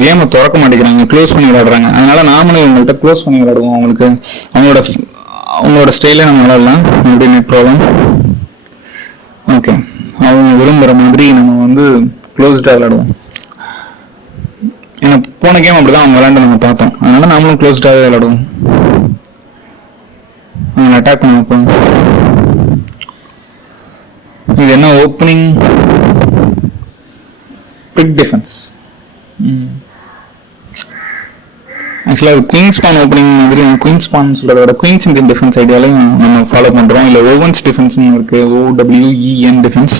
கேமை திறக்க மாட்டேங்கிறாங்க, க்ளோஸ் பண்ணி விளையாடுறாங்க. அதனால நாமளும் இவங்கள்ட்ட க்ளோஸ் பண்ணி விளையாடுவோம். அவங்களோட ஸ்டைலே நம்ம விளையாடலாம். எப்படி நெட் ப்ராப்ளம். ஓகே, அவங்க விரும்புகிற மாதிரி நம்ம வந்து க்ளோஸ்டாக விளையாடுவோம். ஏன்னா போன கேம் அப்படி தான் அவங்க விளையாண்டு நம்ம பார்த்தோம். அதனால நாமளும் க்ளோஸ்டாகவே விளையாடுவோம். அட்டாக் பண்ண வைப்போம். இது என்ன ஓப்பனிங்? Big defence. ஆக்சுவலாக அது குயின்ஸ் ஸ்பான் ஓப்பனிங் மாதிரி. குயின்ஸ் ஸ்பான் சொல்கிறத விட குயின்ஸ் இந்தியன் டிஃபென்ஸ் ஐடியாலையும் நம்ம ஃபாலோ பண்ணுறோம். இல்லை ஓவன்ஸ் டிஃபென்ஸ்னு இருக்குது, OWEN டிஃபென்ஸ்.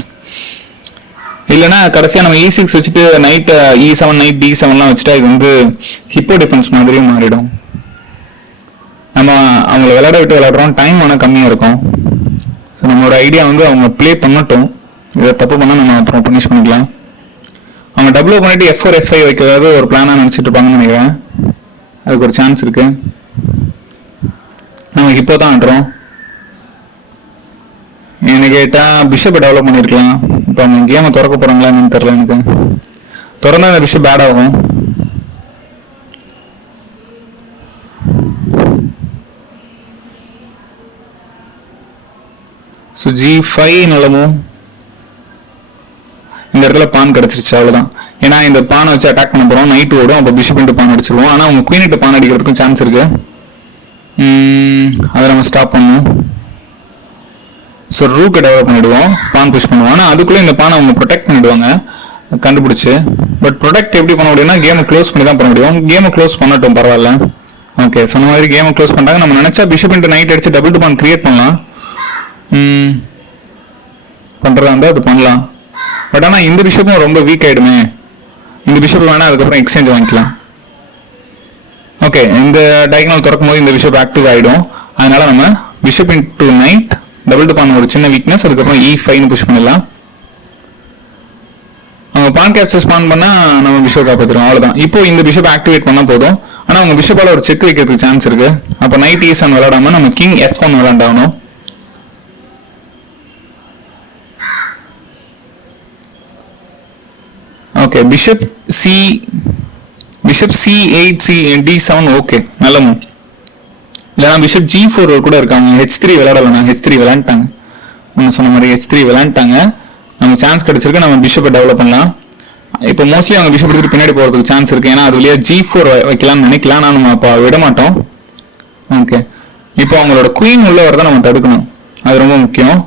இல்லைனா கடைசியாக நம்ம E6 வச்சுட்டு நைட் E7 நைட் D7லாம் வச்சுட்டா இது வந்து ஹிப்போ டிஃபென்ஸ் மாதிரியும் மாறிடும். நம்ம அவங்கள விளையாட விட்டு விளையாடுறோம், டைம் ஆனால் கம்மியாக இருக்கும். ஸோ நம்மளோட ஐடியா வந்து அவங்க ப்ளே பண்ணட்டும், இதை தப்பு பண்ணால் நம்ம அப்புறம் பனிஷ் பண்ணிக்கலாம். அவங்க டபுள் பண்ணிட்டு F4 F5 வைக்கிறதாவது ஒரு பிளானாக நினச்சிட்டு இருப்பாங்கன்னு நினைக்கிறேன். அதுக்கு ஒரு சான்ஸ் இருக்கு. நம்ம இப்போ தான் ஆடுறோம். என்ன கேட்டால் பிஷப்பை டெவலப் பண்ணியிருக்கலாம். இப்போ அவங்க கேமை திறக்க போகிறாங்களா என்னன்னு தெரியல எனக்கு. திறந்தா அந்த பிஷப் பேட் ஆகும். ஸோ G5 நிலமும் இந்த இடத்துல பான் கிடச்சிருச்சு, அவ்வளோதான். ஏன்னா இந்த பானை வச்சு அட்டாக் பண்ண போகிறோம், நைட் ஓடும், அப்போ பிஷப் இன்ட்டு பான் அடிச்சிருவோம். ஆனால் அவங்க குயின் இன்ட்டு பான் அடிக்கிறதுக்கும் சான்ஸ் இருக்கு. அதை நம்ம ஸ்டாப் பண்ணணும். ஸோ ரூக்கை டெவலப் பண்ணிவிடுவோம், பான் புஷ் பண்ணுவோம். ஆனால் அதுக்குள்ளே இந்த பானை அவங்க ப்ரொடெக்ட் பண்ணிவிடுவாங்க கண்டுபிடிச்சி. பட் ப்ரொடெக்ட் எப்படி பண்ண முடியும்னா கேமை க்ளோஸ் பண்ணி தான் பண்ண முடியும். கேமை க்ளோஸ் பண்ணட்டும், பரவாயில்ல. ஓகே, சொன்ன மாதிரி கேமை க்ளோஸ் பண்ணிட்டாங்க. நம்ம நினச்சா பிஷப் இன்ட்டு நைட் அடிச்சு டபுள் டு பான் கிரியேட் பண்ணலாம். பண்ணுறதா இருந்தால் அது பண்ணலாம். பட் ஆனால் இந்த பிஷப்பும் ரொம்ப வீக் ஆகிடுமே. இந்த பிஷப் வேணால் அதுக்கப்புறம் எக்ஸ்சேஞ்ச் வாங்கிக்கலாம். ஓகே, இந்த டயகனல் திறக்கும் போது இந்த பிஷப் ஆக்டிவ் ஆகிடும். அதனால நம்ம bishop into knight double to pawn ஒரு சின்ன வீக்னஸ், அதுக்கப்புறம் E5 புஷ் பண்ணிடலாம். அவங்க பான் கேப்சர் ஸ்பான் பண்ணால் நம்ம பிஷப் காப்பாற்றிடும், அவ்வளோதான். இப்போ இந்த பிஷப் ஆக்டிவேட் பண்ணால் போதும். ஆனால் அவங்க பிஷப்பால் ஒரு செக் வைக்கிறதுக்கு சான்ஸ் இருக்குது. அப்போ நைட் E7 விளையாடாமல் நம்ம கிங் F1 விளையாண்டாகணும். Okay, bishop C8 D7. Okay, நல்ல மூவ். இல்லைனா பிஷப் G4 கூட இருக்காங்க. H3 விளையாடலாம். H3 விளையாண்டாங்க. ஒன்று சொன்ன மாதிரி H3 விளையாண்டாங்க. நம்ம சான்ஸ் கிடைச்சிருக்கு, நம்ம பிஷப்பை டெவலப் பண்ணலாம். இப்போ மோஸ்ட்லி அவங்க பிஷப் எடுத்து பின்னாடி போகிறதுக்கு சான்ஸ் இருக்கு. ஏன்னா அது வழியா G4 வைக்கலாம்னு நினைக்கலாம். ஆனால் நம்ம அப்போ விட மாட்டோம். ஓகே, இப்போ அவங்களோட குயின் உள்ள வரதை நம்ம தடுக்கணும், அது ரொம்ப முக்கியம்.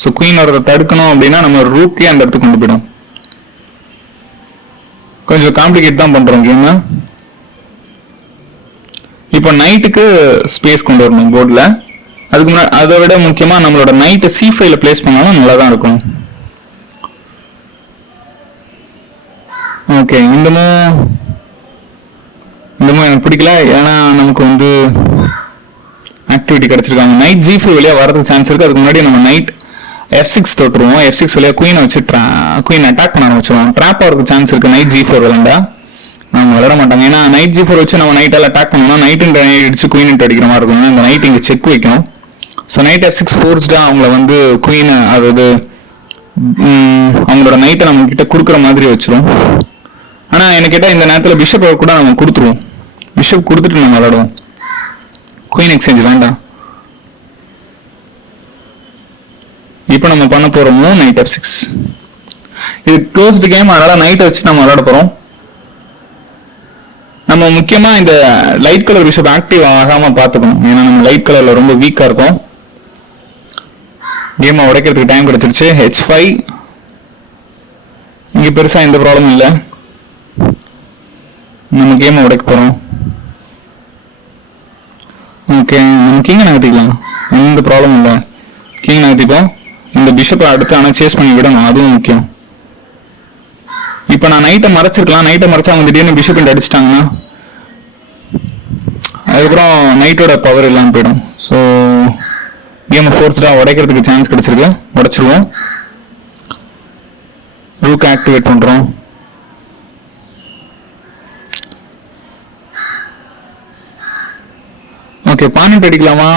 ஸோ குயின் வரதை தடுக்கணும் அப்படின்னா நம்ம ரூக்கே அந்த இடத்துக்கு கொண்டு போயிடும். கொஞ்சம் காம்ப்ளிகேட் தான் பண்றோம் கேம். இப்போ நைட்டுக்கு ஸ்பேஸ் கொண்டு வரணும் போர்டில். அதுக்கு முன்னாடி அதை விட முக்கியமாக நம்மளோட நைட்டு C5ல பிளேஸ் பண்ணாலும் நல்லா தான் இருக்கும். ஓகே, இந்த மூவ் எனக்கு பிடிக்கல. ஏன்னா நமக்கு வந்து ஆக்டிவிட்டி கிடைச்சிருக்காங்க. நைட் G5 வழியா வரதுக்கு சான்ஸ் இருக்கு. அதுக்கு முன்னாடி நம்ம நைட் F6 தொட்டுருவோம். F6 வழியா குயினை வச்சு குயின் அட்டாக் பண்ண ஆரம்பிச்சிருவோம். ட்ராப் ஆகிறதுக்கு சான்ஸ் இருக்கு நைட் G4 விளையாண்டா. நம்ம விளையாட மாட்டாங்க. ஏன்னா நைட் G4 வச்சு நம்ம நைட்டால் அட்டாக் பண்ணோம்னா நைட் அடிச்சு குயின் அடிக்கிற மாதிரி இருக்கும். இந்த நைட் இங்கே செக் வைக்கும். ஸோ நைட் F6 ஃபோர்ஸ்டா அவங்கள வந்து குயினை, அதாவது அவங்களோட நைட்டை நம்ம கிட்ட கொடுக்குற மாதிரி வச்சிரும். ஆனால் எனக்கு கேட்டால் இந்த நேரத்தில் பிஷப்பை கூட நம்ம கொடுத்துருவோம். பிஷப் கொடுத்துட்டு நம்ம விளையாடுவோம். குயின் எக்ஸ்சேஞ்ச் வேண்டாம். இப்போ நம்ம பண்ண போறோம் நைட் F6. இது க்ளோஸ்டு கேம், அதனால நைட் வச்சு நம்ம விளையாட போறோம். நம்ம முக்கியமா இந்த லைட் கலர் பிஷப் ஆக்டிவ் ஆகாம பார்த்துக்கணும். ஏன்னா நம்ம லைட் கலர்ல ரொம்ப வீக்கா இருக்கும். கேமை உடைக்கிறதுக்கு டைம் கிடைச்சிருச்சு. H5 இங்க பெருசா எந்த ப்ராப்ளமும் இல்லை. நம்ம கேமை உடைக்க போறோம். ஓகே, நம்ம கிங்கை நகர்த்திக்கலாம், எந்த ப்ராப்ளமும் இல்லை. கிங் நகர்த்திப்போம். இந்த பிஷப்பை அடுத்து ஆனால் சேஸ் பண்ணி விடணும், அதுவும் முக்கியம். இப்போ நான் நைட்டை மறைச்சிருக்கலாம். நைட்டை மறைச்சா அவங்க திடீர்னு பிஷப் அடிச்சிட்டாங்கன்னா அதுக்கப்புறம் நைட்டோட பவர் இல்லாமல் போயிடும். ஸோ கேமை ஃபோர்ஸ்டாக உடைக்கிறதுக்கு சான்ஸ் கிடைச்சிருக்கு. உடைச்சிருவோம். ரூக் ஆக்டிவேட் பண்ணுறோம். ஓகே, பானிட் அடிக்கலாமா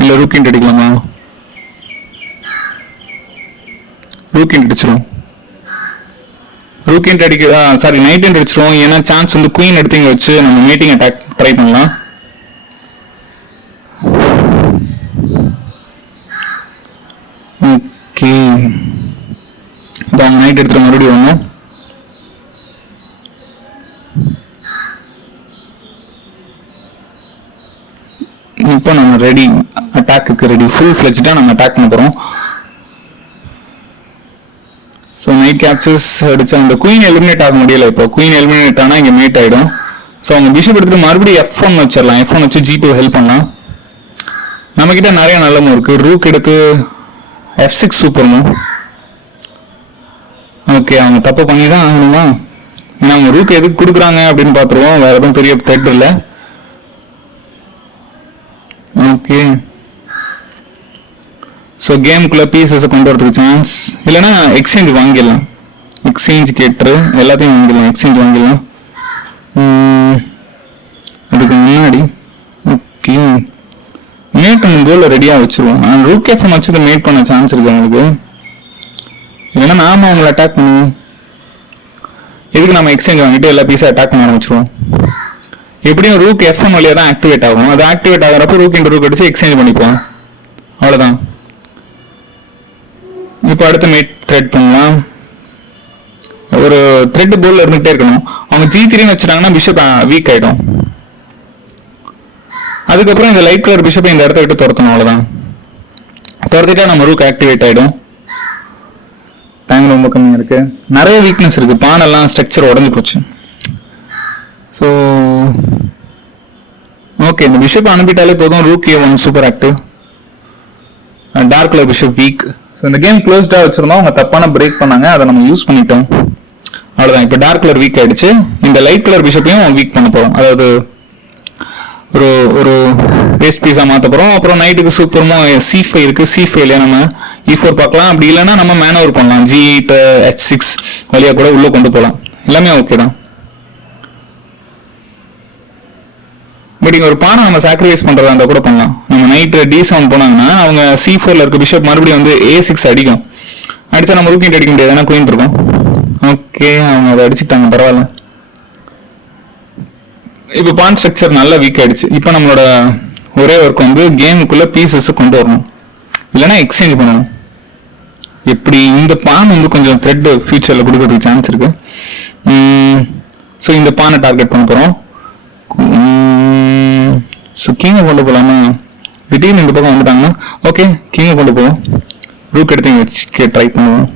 இல்லை ரூக்கின்ட் அடிக்கலாமா? ரூக்கின்ட் அடிச்சிரும். ரூக்கின்ட் சாரி நைட் அடிச்சிரும். ஏன்னா சான்ஸ் வந்து குயின் எடுத்து இங்கே வச்சு நம்ம மீட்டிங் அட்டாக் ட்ரை பண்ணலாம். ஓகே, இப்போ அவங்க நைட் எடுத்துகிட்டு மறுபடியும் வரணும். ரெடி, அட்டாக்கு ரெடி, ஃபுல் ஃப்ளெஜ்டாக நம்ம அட்டாக் பண்ண போகிறோம். ஸோ நைட் கேப்சர்ஸ் அடிச்சு அந்த குயின் எலிமினேட் ஆக முடியல. இப்போ குயின் எலிமினேட் ஆனால் இங்கே மேட் ஆகிடும். ஸோ அவங்க பிஷப் எடுத்துட்டு மறுபடியும் F1 வச்சிடலாம். F1 வச்சு G2 ஹெல்ப் பண்ணலாம். நம்மக்கிட்ட நிறைய நல்ல மூவ் இருக்குது. ரூக் எடுத்து F6 சூப்பர் மூவ். ஓகே, அவங்க தப்பு பண்ணி தான் ஆகணுமா? ஏன்னா அவங்க ரூக் எதுக்கு கொடுக்குறாங்க அப்படின்னு பார்த்துருவோம். வேறு எதுவும் பெரிய த்ரெட் இல்லை. ஓகே, ஸோ கேமுக்குள்ளே பீசஸை கொண்டு வரதுக்கு சான்ஸ் இல்லைன்னா எக்ஸ்சேஞ்ச் வாங்கிடலாம். எக்ஸ்சேஞ்ச் கேட்டு எல்லாத்தையும் வாங்கிடலாம். எக்ஸ்சேஞ்ச் வாங்கிடலாம். அதுக்கு முன்னாடி ஓகே மேட் பண்ண கோலில் ரெடியாக வச்சுருவோம். ஆனால் ரூக் F1 வச்சு மேட் பண்ண சான்ஸ் இருக்கு அவங்களுக்கு. இல்லைன்னா நாம அவங்களை அட்டாக் பண்ணுவோம். எதுக்கு நம்ம எக்ஸ்சேஞ்ச் வாங்கிட்டு எல்லா பீஸை அட்டாக் பண்ண ஆரம்பிச்சிருவோம். எப்படியும் ரூக் F1 வழியாக தான் ஆக்டிவேட் ஆகும். அது ஆக்டிவேட் ஆகிறப்ப ரூக் இன்டு ரூக் அடிச்சு எக்ஸ்சேஞ்ச் பண்ணிப்போம். அவ்வளோதான். இப்போ அடுத்த மேட் த்ரெட் பண்ணலாம். ஒரு த்ரெட் போர்டில் இருந்துகிட்டே இருக்கணும். அவங்க G3 வச்சுட்டாங்கன்னா பிஷப் வீக் ஆகிடும். அதுக்கப்புறம் இந்த லைட் கலர் பிஷப்பை இந்த இடத்த விட்டு துரத்தணும். அவ்வளோதான். துரத்திட்டா நம்ம ரூக் ஆக்டிவேட் ஆகிடும். டைம் ரொம்ப கம்மியாக இருக்குது. நிறைய வீக்னஸ் இருக்குது. பானெல்லாம் ஸ்ட்ரக்சர் உடஞ்சி போச்சு. ஸோ ஓகே, இந்த பிஷப் அனுப்பிட்டாலே போதும். Rook A1 super active. Dark colour bishop weak. So இந்த கேம் க்ளோஸ்டாக வச்சுருந்தோம். அவங்க தப்பான பிரேக் பண்ணாங்க. அதை நம்ம யூஸ் பண்ணிட்டோம். அவ்வளோதான். இப்போ டார்க் கலர் வீக் ஆகிடுச்சு. இந்த லைட் கலர் பிஷப்பையும் வீக் பண்ண போகிறோம். அதாவது ஒரு ஒரு வேஸ்ட் பீஸாக மாற்ற போகிறோம். அப்புறம் நைட்டுக்கு சூப்பரமாக C5 இருக்குது. C5ல நம்ம E4 பார்க்கலாம். அப்படி இல்லைன்னா நம்ம மேனோவர் பண்ணலாம். G8 H6 வழியாக கூட உள்ளே கொண்டு போகலாம். எல்லாமே ஓகே தான். பட் இங்கே ஒரு பானை நம்ம சாக்ரிஃபைஸ் பண்ணுறதா இருந்தால் கூட பண்ணலாம். நம்ம நைட்டு D7 போனாங்கன்னா அவங்க C4ல இருக்க பிஷப் மறுபடியும் வந்து A6 அடிக்கும். அடித்தா நம்ம ரூக்கிண்ட் அடிக்க முடியாது. ஏன்னா குயின் இருக்கும். ஓகே, அவங்க அதை அடிச்சுட்டாங்க. பரவாயில்ல. இப்போ பான் ஸ்ட்ரக்சர் நல்லா வீக் ஆயிடுச்சு. இப்போ நம்மளோட ஒரே ஒர்க் வந்து கேமுக்குள்ளே பீசஸை கொண்டு வரணும். இல்லைன்னா எக்ஸ்சேஞ்ச் பண்ணணும். எப்படி இந்த பான் வந்து கொஞ்சம் த்ரெட் ஃபியூச்சரில் கொடுக்கறதுக்கு சான்ஸ் இருக்கு. ஸோ இந்த பானை டார்கெட் பண்ண போகிறோம். ஸோ கிங்கை கொண்டு போகலாமா? திடீர்னு இந்த பக்கம் வந்துட்டாங்கன்னா ஓகே, கிங்கை கொண்டு போவோம். ரூக் எடுத்து வச்சு ட்ரை பண்ணுவோம்.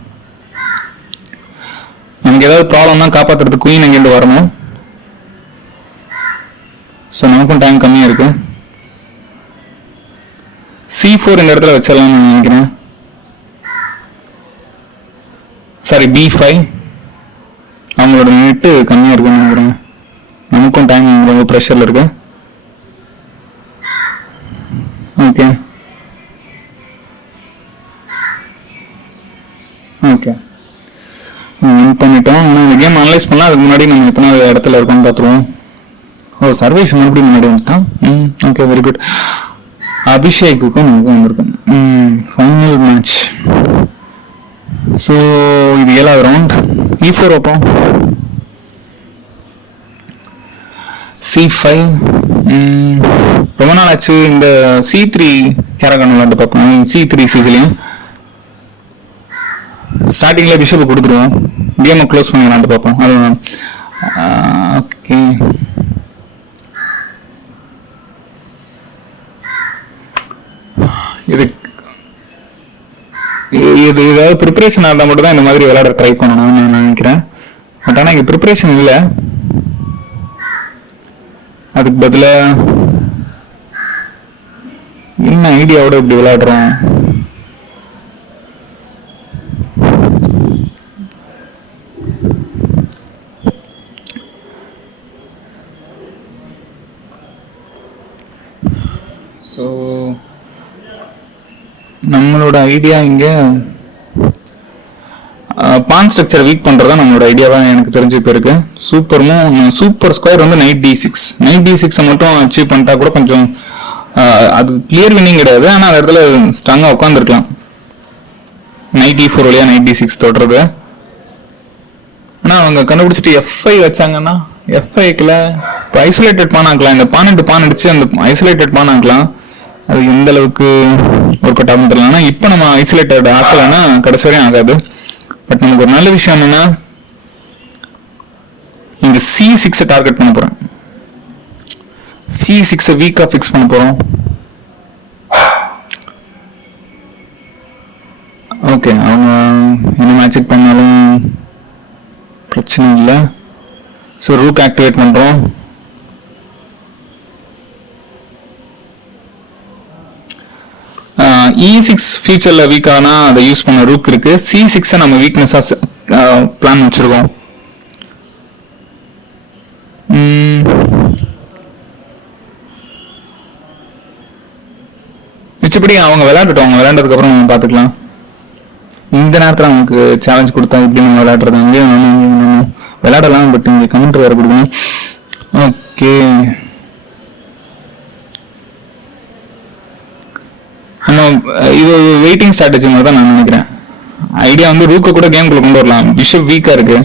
நமக்கு ஏதாவது ப்ராப்ளம்னா காப்பாற்றுறதுக்கு குயின் அங்கேருந்து வரணும். ஸோ நமக்கும் டைம் கம்மியாக இருக்கு. C4 இந்த இடத்துல வச்சிடலாம்னு நினைக்கிறேன். Sorry, B5. அவங்களோட நெட்டு கம்மியாக இருக்குன்னு நினைக்கிறேன். நமக்கும் டைம் ரொம்ப ப்ரெஷரில் இருக்கு. ஓகே ஓகே வின் பண்ணிட்டோம். ஆனால் இந்த கேம் அனலைஸ் பண்ணலாம். அதுக்கு முன்னாடி நம்ம எத்தனை இடத்துல இருக்கோம்னு பார்த்துருவோம். ஓ, சர்வேஷ் மறுபடியும் முன்னாடி வந்துட்டான். Okay, very good. அபிஷேக்குக்கும் நமக்கும் வந்திருக்கும். Final match. ஸோ இது 7வது ரவுண்ட். E4 வைப்போம். C5. ரொம்ப நாள் ஆச்சு இந்த C3 கேரகன் விளாண்டு பார்ப்போம். C3 சிசிலையும் ஸ்டார்டிங்கில் பிஷப்பை கொடுத்துருவோம். கேமை க்ளோஸ் பண்ணி விளாண்டு பார்ப்போம். அதுதான் ஓகே. இது ஏதாவது ப்ரிப்பரேஷன் இருந்தால் மட்டும் தான் இந்த மாதிரி விளையாட ட்ரை பண்ணணும்னு நான் நினைக்கிறேன். பட் ஆனால் இங்கே ப்ரிப்பரேஷன் இல்லை. அதுக்கு பதிலாக என்ன ஐடியாவோட இப்படி விளையாடுறோம்? ஸோ நம்மளோட ஐடியா இங்கே பான் ஸ்ட்ரக்சரை வீக் பண்ணுறதா நம்மளோட ஐடியாவாக எனக்கு தெரிஞ்சு இப்போ இருக்கு. சூப்பர் ஸ்கொயர் வந்து நைட் D6 மட்டும் அச்சீவ் பண்ணிட்டா கூட கொஞ்சம் அது கிளியர் வின்னிங் கிடையாது. ஆனால் அந்த இடத்துல ஸ்ட்ராங்காக உட்காந்துருக்கலாம். நைட் E4 வழியாக நைட் D6 தொடுறது. ஆனால் அவங்க கண்டுபிடிச்சிட்டு F5 வச்சாங்கன்னா F5க்குள்ள இப்போ ஐசோலேட்டட் பான் ஆக்கலாம். இந்த பான் அடிச்சு அந்த ஐசோலேட்டட் பான் ஆக்கலாம். அது எந்த அளவுக்கு ஒர்க் அவுட் ஆகும் தெரியல. ஆனால் இப்போ நம்ம ஐசோலேட்டட் ஆக்கலைன்னா கடைசி வரையும் ஆகாது. பட் நமக்கு ஒரு நல்ல விஷயம் என்னன்னா இந்த C6 டார்கெட் பண்ண போறேன். C6 வீக்கா ஃபிக்ஸ் பண்ண போறோம். ஓகே, அவங்க என்ன மேட்சிக் பண்ணாலும் பிரச்சனை இல்லை. ஸோ ரூக் ஆக்டிவேட் பண்ணுறோம். E6 ஃபியூச்சரில் வீக்கானா அதை யூஸ் பண்ண ரூக் இருக்கு. C6 நம்ம வீக்னஸாக பிளான் வச்சுருக்கோம். மிச்சப்படி அவங்க விளையாண்டுட்டோம். அவங்க விளையாண்டதுக்கப்புறம் நம்ம பார்த்துக்கலாம். இந்த நேரத்தில் நமக்கு சேலஞ்ச் கொடுத்தா எப்படி நம்ம விளையாடுறது? அங்கேயும் விளையாடலாம், பட் இங்கே கமெண்ட் வேறு கொடுக்கணும். ஓகே, நம்ம இது வெயிட்டிங் ஸ்ட்ராட்டஜி மாதிரி தான் நான் நினைக்கிறேன். ஐடியா வந்து ரூக்கை கூட கேம்குள்ளே கொண்டு வரலாம். பிஷப் வீக்காக இருக்கு,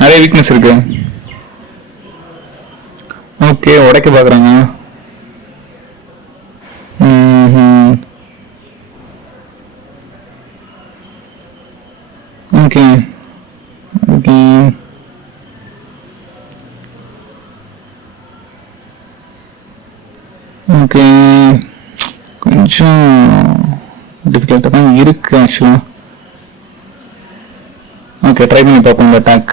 நிறைய வீக்னஸ் இருக்கு. ஓகே, உடைக்க பார்க்குறாங்க. ஓகே ஓகே ஓகே, கொஞ்சம் டிஃபிகல்ட்டாக தான் இருக்கு ஆக்சுவலாக. ஓகே, ட்ரை பண்ணி பார்ப்போம். இந்த அட்டாக்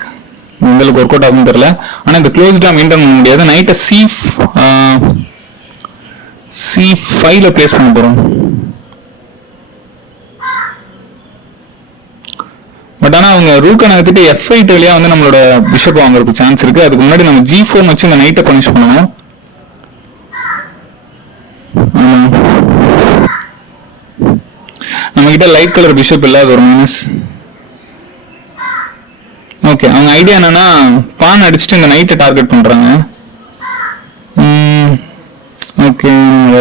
எங்களுக்கு ஒர்க் அவுட் ஆகும்னு தெரியல. ஆனால் இந்த க்ளோஸ்டாக மெயின்டைன் பண்ண முடியாது. நைட்டை C5ல பிளேஸ் பண்ண போகிறோம். பட் ஆனால் அவங்க ரூக்கை நகர்த்திட்டு F8 வழியா வந்து நம்மளோட பிஷப் வாங்குறதுக்கு சான்ஸ் இருக்கு. அதுக்கு முன்னாடி நம்ம G4 வச்சு இந்த நைட்டை பனிஷ் பண்ணணும். நம்ம கிட்ட லைட் கலர் பிஷப் இல்லாத ஒரு மைனஸ். ஓகே, அவங்க ஐடியா என்னன்னா பான் அடிச்சுட்டு இந்த நைட்டை டார்கெட் பண்றாங்க. ஓகே,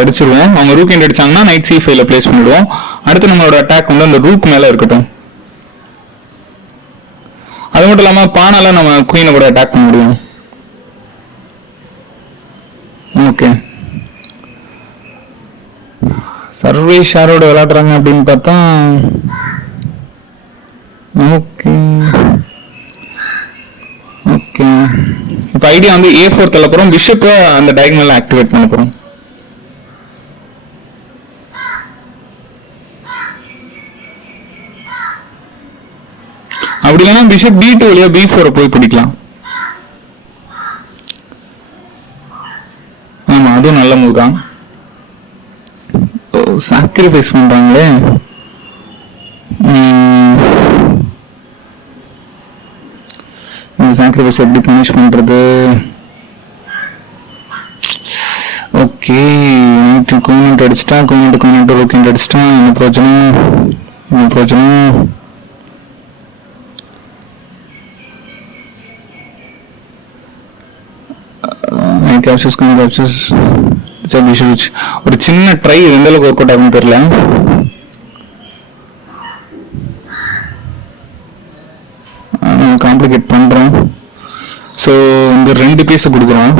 அடிச்சிருவோம். அவங்க ரூக் எண்ட் அடிச்சாங்கன்னா நைட் C5ல பிளேஸ் பண்ணிடுவோம். அடுத்து நம்மளோட அட்டாக் வந்து அந்த ரூக் மேல இருக்கட்டும். அது மட்டும் இல்லாம பானால நம்ம குயினை கூட அட்டாக் பண்ண முடியும். ஓகே, சர்வேஷ் யாரோட விளையாடுறாங்க அப்படின்னு பார்த்தா, ஓகே ஓகே, இப்போ ஐடியா வந்து A4 தள்ள போறோம். பிஷப்பை அந்த டயகனல்ல ஆக்டிவேட் பண்ண போறோம். அப்படி இல்லைன்னா பிஷப் B2 வழியா B4 போய் பிடிக்கலாம். ஆமா, அதுவும் நல்ல மூவ் தான். சாக்ரிஃபைஸ் பண்றாங்களே. இந்த சாக்ரிஃபைஸ் எப்படி பனிஷ் பண்றது? ஓகே, கோமெண்ட் அடிச்சிட்டா, கோமெண்ட் ரோக்கிண்ட் அடிச்சிட்டா, என்ன பிரச்சனை? ஒரு சின்ன ட்ரை எந்த அளவுக்கு ஒர்க் அவுட் ஆகும்னு தெரியல. காம்ப்ளிகேட் பண்றோம். ஸோ இந்த 2 பீஸ் கொடுக்குறோம்.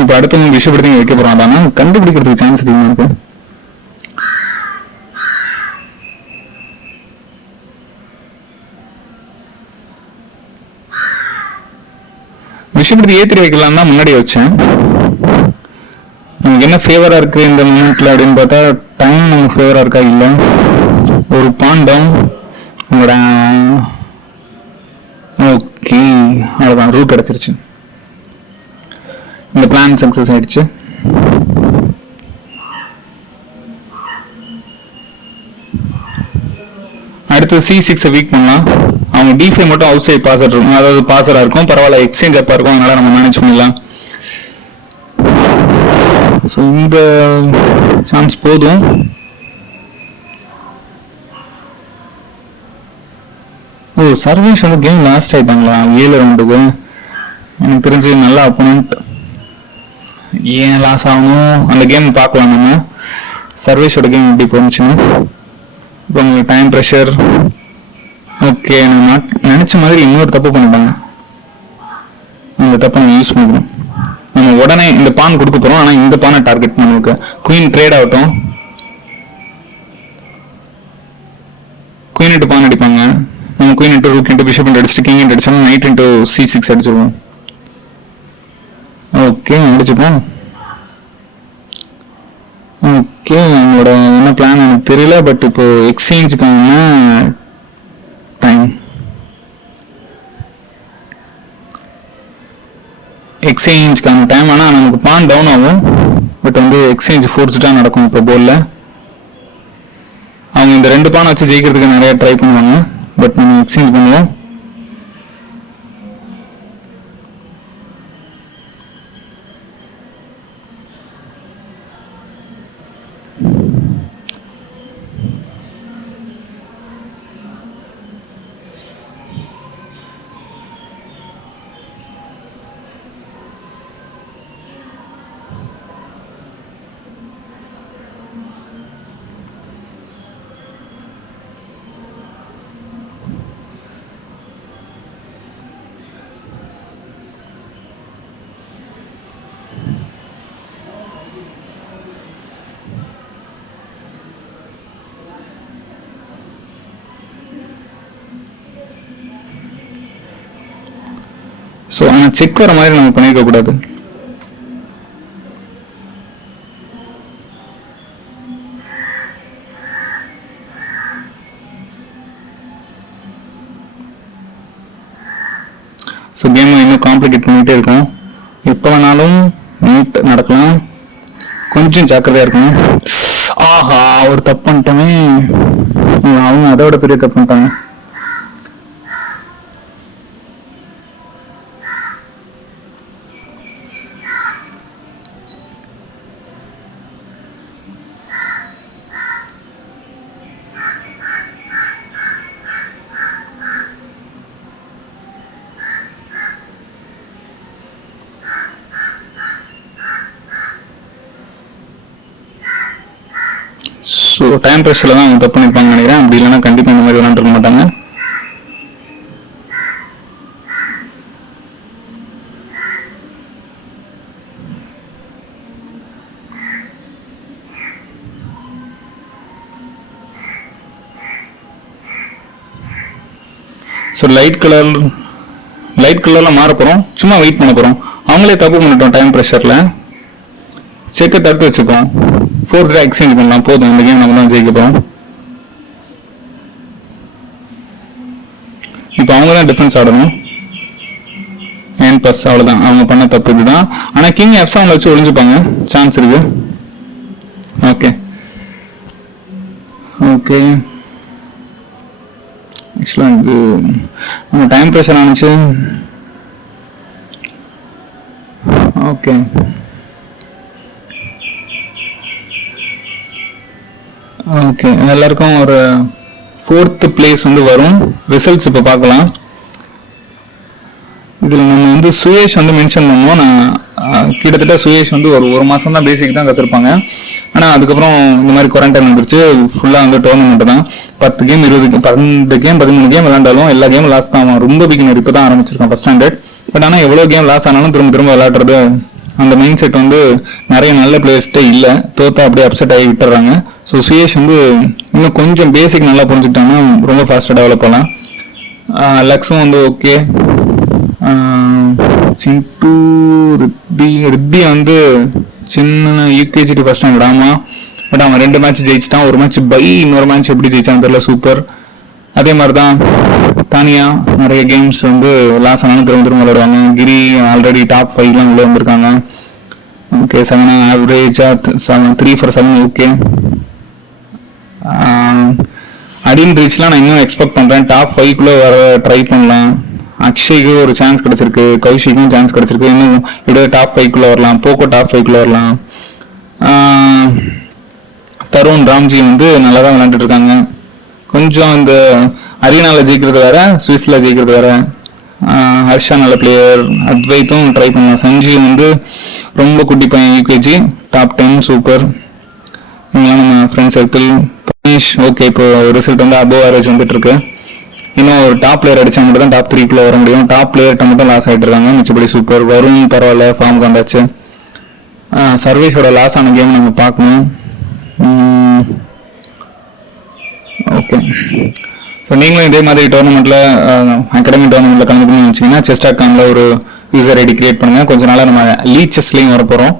இப்போ அடுத்தவங்க பிஷப் எடுத்து வைக்க போறான். ஆனால் கண்டுபிடிக்கிறதுக்கு சான்ஸ் அதிகமாக இருக்கு. பிஷப் எடுத்து A3 வைக்கலாம் தான் முன்னாடி வச்சேன். நமக்கு என்ன ஃபேவரா இருக்கு இந்த மூமெண்ட்ல அப்படின்னு பார்த்தா, டைம் நமக்கு ஃபேவரா இருக்கா? இல்லை, ஒரு பான் டவுன். ஓகே, அவ்வளோதான், ரூட் கிடச்சிருச்சு. இந்த பிளான் சக்ஸஸ் ஆயிடுச்சு. அடுத்து C6 வீக் பண்ணலாம். அவங்க D5 மட்டும் அவுட் சைட் பாசர் இருக்கும், அதாவது பாசரா இருக்கும். பரவாயில்ல, எக்ஸ்சேஞ்ச் அப்பா இருக்கும், அதனால நம்ம மேனேஜ் பண்ணலாம். ஸோ இந்த சான்ஸ் போதும். ஓ, சர்வீஸ் வந்து கேம் லாஸ்ட் ஆயிட்டாங்களா 7 ரவுண்டுக்கு? எனக்கு தெரிஞ்சு நல்ல அப்போனண்ட். ஏன் லாஸ் ஆகணும்? அந்த கேம் பார்க்கலாம் நம்ம. சர்வீஸோட கேம் எப்படி போச்சுன்னு. இப்போ உங்களுக்கு டைம் ப்ரெஷர். ஓகே, நான் நினச்ச மாதிரி இன்னொரு தப்பு பண்ணிட்டாங்க. அந்த தப்பை நம்ம யூஸ் பண்ணிக்கணும். நம்ம உடனே இந்த பான் கொடுக்க போகிறோம். ஆனால் இந்த பானை டார்கெட் பண்ணுவோம். குயின் ட்ரேட் ஆகட்டும். குயின் 8 பான் அடிப்பாங்க. நம்ம queen into rook into bishop into அடிச்சுட்டு கிங் இன்ட்டு அடிச்சோம்னா நைட் இன்ட்டு C6 அடிச்சிருவோம். ஓகே அடிச்சுப்போம். ஓகே என்னோட என்ன பிளான் எனக்கு தெரியல, பட் இப்போ எக்ஸ்சேஞ்சுக்கான டைம் ஆனால் நமக்கு பான் டவுன் ஆகும். பட் வந்து எக்ஸ்சேஞ்ச் ஃபோர்ஸ்டாக நடக்கும். இப்போ போர்டில் அவங்க இந்த 2 பானை வச்சு ஜெயிக்கிறதுக்கு நிறைய ட்ரை பண்ணுவாங்க. பட் நம்ம எக்ஸ்சேஞ்ச் பண்ணுவோம். ஸோ ஆனால் செக் வர மாதிரி நம்ம பண்ணியிருக்க கூடாது. ஸோ கேமை இன்னும் காம்ப்ளிகேட் பண்ணிகிட்டே இருக்கும். எப்போ வேணாலும் நீட் நடக்கலாம், கொஞ்சம் ஜாக்கிரதையாக இருக்கணும். ஆஹா ஒரு தப்பு பண்ணிட்டோமே, அவங்க அதோட பெரிய தப்பு பண்ணிட்டாங்க. ஸோ டைம் ப்ரெஷரில் தான் அவங்க தப்பு பண்ணிப்பாங்கன்னு நினைக்கிறேன். அப்படி இல்லைன்னா கண்டிப்பாக இந்த மாதிரி விளாண்டுருக்க மாட்டாங்க. ஸோ லைட் கலரில் மாற போகிறோம். சும்மா வெயிட் பண்ண போகிறோம். அவங்களே தப்பு பண்ணிட்டோம் டைம் ப்ரெஷரில். செக்கை தடுத்து வச்சுப்போம். ஃபோர்ஸ்டாக எக்ஸ்சேஞ்ச் பண்ணலாம். போதும், இந்த கேம் நம்ம தான் ஜெயிக்க போகிறோம். இப்போ அவங்க தான் டிஃபென்ஸ் ஆடணும். ஏன் ப்ளஸ் அவ்வளோதான், அவங்க பண்ண தப்பு இதுதான். ஆனால் கிங் F7 வச்சு ஒழிஞ்சுப்பாங்க, சான்ஸ் இருக்கு. ஓகே ஓகே ஆக்சுவலாக இது நம்ம டைம் ப்ரெஷர் ஆனிச்சு. ஓகே ஓகே எல்லாருக்கும் ஒரு 4th பிளேஸ் வந்து வரும். ரிசல்ட்ஸ் இப்போ பார்க்கலாம். இதில் நம்ம வந்து சுயேஷ் வந்து மென்ஷன் பண்ணுவோம். நான் கிட்டத்தட்ட சுயேஷ் வந்து ஒரு மாதம் தான் பேசிக் தான் கற்றுருப்பாங்க. ஆனால் அதுக்கப்புறம் இந்த மாதிரி குவாரண்டைன் வந்துருச்சு. ஃபுல்லாக வந்து டோர்னமெண்ட் தான். 10 கேம் 20 கேம் 12 கேம் 13 கேம் விளாண்டாலும் எல்லா கேமும் லாஸ் தான். அவன் ரொம்ப பிகினர், இப்போ தான் ஆரம்பிச்சிருக்கான் ஃபர்ஸ்ட் ஸ்டாண்டர்ட். பட் ஆனால் எவ்வளோ கேம் லாஸ் ஆனாலும் திரும்ப விளையாடுறது அந்த மைண்ட் செட் வந்து நிறைய நல்ல பிளேயர்ஸ்ட்டே இல்லை. தோத்தா அப்படியே அப்செட் ஆகி விட்டுறாங்க. ஸோ சுயேஷ் வந்து இன்னும் கொஞ்சம் பேசிக் நல்லா புரிஞ்சுக்கிட்டாங்கன்னா ரொம்ப ஃபாஸ்ட்டாக டெவலப் பண்ணலாம். லக்ஸும் வந்து ஓகே. சிண்டு ரிப்பி வந்து சின்ன யூகேஜி டு ஃபர்ஸ்ட் ஸ்டாண்டர்ட். ஆமாம், பட் அவன் 2 மேட்ச் ஜெயிச்சிட்டான். ஒரு மேட்ச் பை, இன்னொரு மேட்ச் எப்படி ஜெயிச்சான்னு தெரியல. சூப்பர். அதே மாதிரி தான் தானியா நிறைய கேம்ஸ் வந்து லாஸ் ஆனாலும் திரும்ப விளையாடுவாங்க. கிரி ஆல்ரெடி டாப் 5 உள்ள வந்திருக்காங்க. ஓகே 7 ஆவரேஜா 3 for 7. ஓகே அடின் ரீச்லாம் நான் இன்னும் எக்ஸ்பெக்ட் பண்ணுறேன். டாப் 5 வர ட்ரை பண்ணலாம். அக்ஷய்க்கு ஒரு சான்ஸ் கிடைச்சிருக்கு, கௌஷிக்கும் சான்ஸ் கிடைச்சிருக்கு. இன்னும் இப்படியே டாப் 5 வரலாம். போக்கோ டாப் 5 வரலாம். தருண் ராம்ஜி வந்து நல்லா தான் விளையாண்டுட்டு இருக்காங்க. கொஞ்சம் இந்த அரினாவில் ஜெயிக்கிறது வேற, சுவிஸில் ஜெயிக்கிறது வேற. ஹர்ஷா நல்ல பிளேயர். அத்வைத்தும் ட்ரை பண்ணலாம். சஞ்சீவ் வந்து ரொம்ப குட்டி பையன், யூகேஜி டாப் 10 சூப்பர். இவங்களாம் நம்ம ஃப்ரெண்ட் சர்க்கிள். பனீஷ் ஓகே. இப்போ ரிசல்ட் வந்து அபோவ் ஆவரேஜ் வந்துட்டு இருக்கு. இன்னும் ஒரு டாப் பிளேயர் அடிச்சா மட்டும் தான் டாப் 3 வர முடியும். டாப் பிளேயர்கிட்ட மட்டும் லாஸ் ஆகிட்டு இருக்காங்க. மிச்சப்படி சூப்பர். வரும் பரவாயில்ல, ஃபார்முக்கு வந்தாச்சு. சர்வீஸோட லாஸ் ஆன கேம் நம்ம பார்க்கணும். ஓகே ஸோ நீங்களும் இதே மாதிரி டோர்னமெண்ட்டில் அகாடமி டோர்னமெண்ட்டில் கலந்துக்கணும்னு நினச்சிங்கன்னா chess.comல ஒரு யூசர் ஐடி கிரியேட் பண்ணுங்கள். கொஞ்ச நாளாக நம்ம லீச்சஸ்லையும் வர போகிறோம்.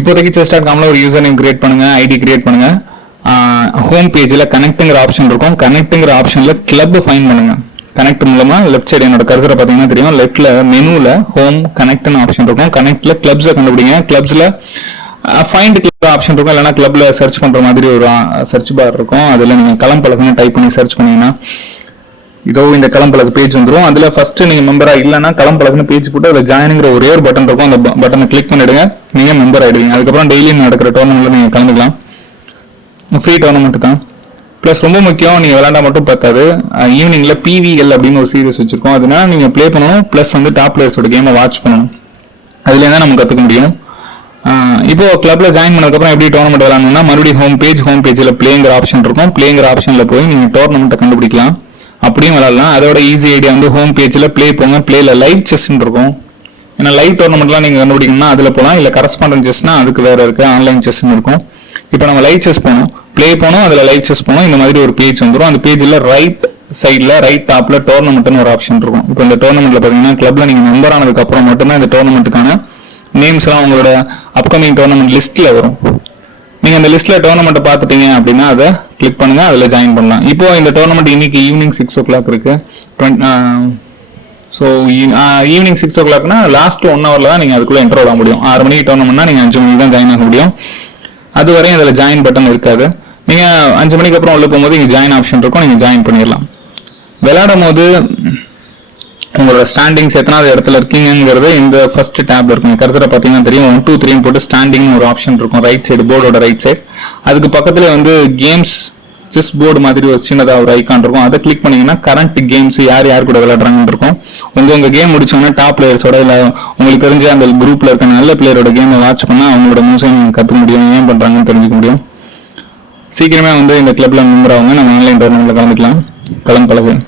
இப்போதைக்கு chess.comல ஒரு யூசர் நேம் கிரியேட் பண்ணுங்கள், ஐடி கிரியேட் பண்ணுங்கள். ஹோம் பேஜில் கனெக்ட்டுங்கிற ஆப்ஷன் இருக்கும். கனெக்ட்டுங்கிற ஆப்ஷனில் கிளப் ஃபைன் பண்ணுங்கள். கனெக்ட் மூலமாக லெஃப்ட் சைடு என்னோட கர்சரை பார்த்தீங்கன்னா தெரியும், லெஃப்ட்டில் மெனுவில் ஹோம் கனெக்ட்னு ஆப்ஷன் இருக்கும். கனெக்டில் கிளப்ஸை கண்டுபிடிங்க. கிளப்ஸில் ஃபைண்ட் கிளப் ஆப்ஷன் இருக்கும், இல்லைனா கிளப்ல சர்ச் பண்ற மாதிரி ஒரு சர்ச் பார் இருக்கும். அதுல நீங்க களம்பழகுன்னு டைப் பண்ணி சர்ச் பண்ணீங்கன்னா இதோ இந்த களம்பழகு பேஜ் வந்துடும். அதுல ஃபர்ஸ்ட் நீங்க மெம்பரா இல்லைன்னா களம்பழகுன்னு பேஜ் போட்டு அதுல ஜாயின்ங்கிற ஒரே ஒரு பட்டன் இருக்கும். அந்த பட்டனை கிளிக் பண்ணிடுங்க, நீங்க மெம்பர் ஆயிடுவீங்க. அதுக்கப்புறம் டெய்லி நடக்கிற டோர்னமெண்ட்ல நீங்க கலந்துக்கலாம். ஃப்ரீ டோர்னமெண்ட் தான். பிளஸ் ரொம்ப முக்கியம், நீங்க விளையாண்டா மட்டும் பார்த்தாது, ஈவினிங்ல PVL அப்படின்னு ஒரு சீரிஸ் வச்சிருக்கோம். அதனால நீங்க பிளே பண்ணணும், பிளஸ் வந்து டாப் பிளேயர்ஸோட கேமை வாட்ச் பண்ணணும். அதுல தான் நம்ம கத்துக்க முடியும். இப்போ கிளப்ல ஜாயின் பண்ணதுக்கப்புறம் எப்படி டோர்னமெண்ட் விளையாடணும்னா மறுபடியும் ஹோம் பேஜில் பிளேங்கிற ஆப்ஷன் இருக்கும். பிளேங்கிற ஆப்ஷன்ல போய் நீங்க டோர்னமெண்ட்டை கண்டுபிடிக்கலாம், அப்படியும் விளையாடலாம். அதோட ஈஸி ஐடியா வந்து ஹோம் பேஜில் பிளே போங்க. பிளேல லைவ் செஸ்ன்னு இருக்கும். ஏன்னா லைவ் டோர்னமெண்ட்லாம் நீங்க கண்டுபிடிக்கணும்னா அதுல போகலாம். இல்ல கரஸ்பாண்டன்ட் செஸ்னா அதுக்கு வேற இருக்கு, ஆன்லைன் செஸ்ன்னு இருக்கும். இப்போ நம்ம லைவ் செஸ் போனோம், பிளே போனோம், அதுல லைவ் செஸ் போனோம். இந்த மாதிரி ஒரு பேஜ் வந்துடும். அந்த பேஜில் ரைட் சைட்ல ரைட் டாப்ல டோர்னமெண்ட்னு ஒரு ஆப்ஷன் இருக்கும். இப்போ இந்த டோர்னமெண்ட்ல பாத்தீங்கன்னா கிளப்ல நீங்க மெம்பர் ஆனதுக்கு அப்புறம் மட்டும்தான் இந்த டோர்னமெண்ட்டுக்கான நேம்ஸ் எல்லாம் உங்களோட அப்கமிங் டோர்னமெண்ட் லிஸ்ட்ல வரும். நீங்க அந்த லிஸ்ட்ல டோர்னமெண்ட் பார்த்துட்டீங்க அப்படின்னா அதை கிளிக் பண்ணுங்க, அதுல ஜாயின் பண்ணலாம். இப்போ இந்த டோர்னமெண்ட் இன்னைக்கு ஈவினிங் 6 o'clock இருக்கு. ஸோ ஈவினிங் 6 o'clockனா லாஸ்ட் 1 hourல தான் நீங்க அதுக்குள்ள என்டர் ஆக முடியும். 6 மணிக்கு டோர்னமெண்ட்னா நீங்க 5 மணிக்கு தான் ஜாயின் ஆக முடியும். அது வரையும் அதுல ஜாயின் பட்டன் இருக்காது. நீங்க 5 மணிக்கு அப்புறம் உள்ள போகும்போது இங்க ஜாயின் ஆப்ஷன் இருக்கும், நீங்க ஜாயின் பண்ணிடலாம். விளையாடும் போது உங்களோட ஸ்டாண்டிங்ஸ் எத்தனாவது இடத்துல இருக்கீங்கிறது இந்த ஃபர்ஸ்ட் டேப்ல இருக்கும். கர்சரை பார்த்தீங்கன்னா தெரியும், 1 2 3 போட்டு ஸ்டாண்டிங்னு ஒரு ஆப்ஷன் இருக்கும் ரைட் சைடு, போர்டோட ரைட் சைடு. அதுக்கு பக்கத்துல வந்து கேம்ஸ் செஸ் போர்டு மாதிரி ஒரு சின்னதாக ஒரு ஐக்கான் இருக்கும். அதை கிளிக் பண்ணீங்கன்னா கரண்ட் கேம்ஸ் யார் கூட விளையாடுறாங்கன்னு இருக்கும். உங்க கேம் முடிச்சோன்னா டாப் பிளேயர்ஸோட இல்லை உங்களுக்கு தெரிஞ்ச அந்த குரூப்ல இருக்க நல்ல பிளேயரோட கேமை வாட்ச் பண்ணா அவங்களோட மூவ்ஸை நீங்க கற்றுக்க முடியும், ஏன் பண்றாங்கன்னு தெரிஞ்சுக்க முடியும். சீக்கிரமே வந்து இந்த கிளப்ல மெம்பர் ஆகுங்க, நம்ம ஆன்லைன் டோர்னமெண்ட்ல கலந்துக்கலாம். களம்பழகு.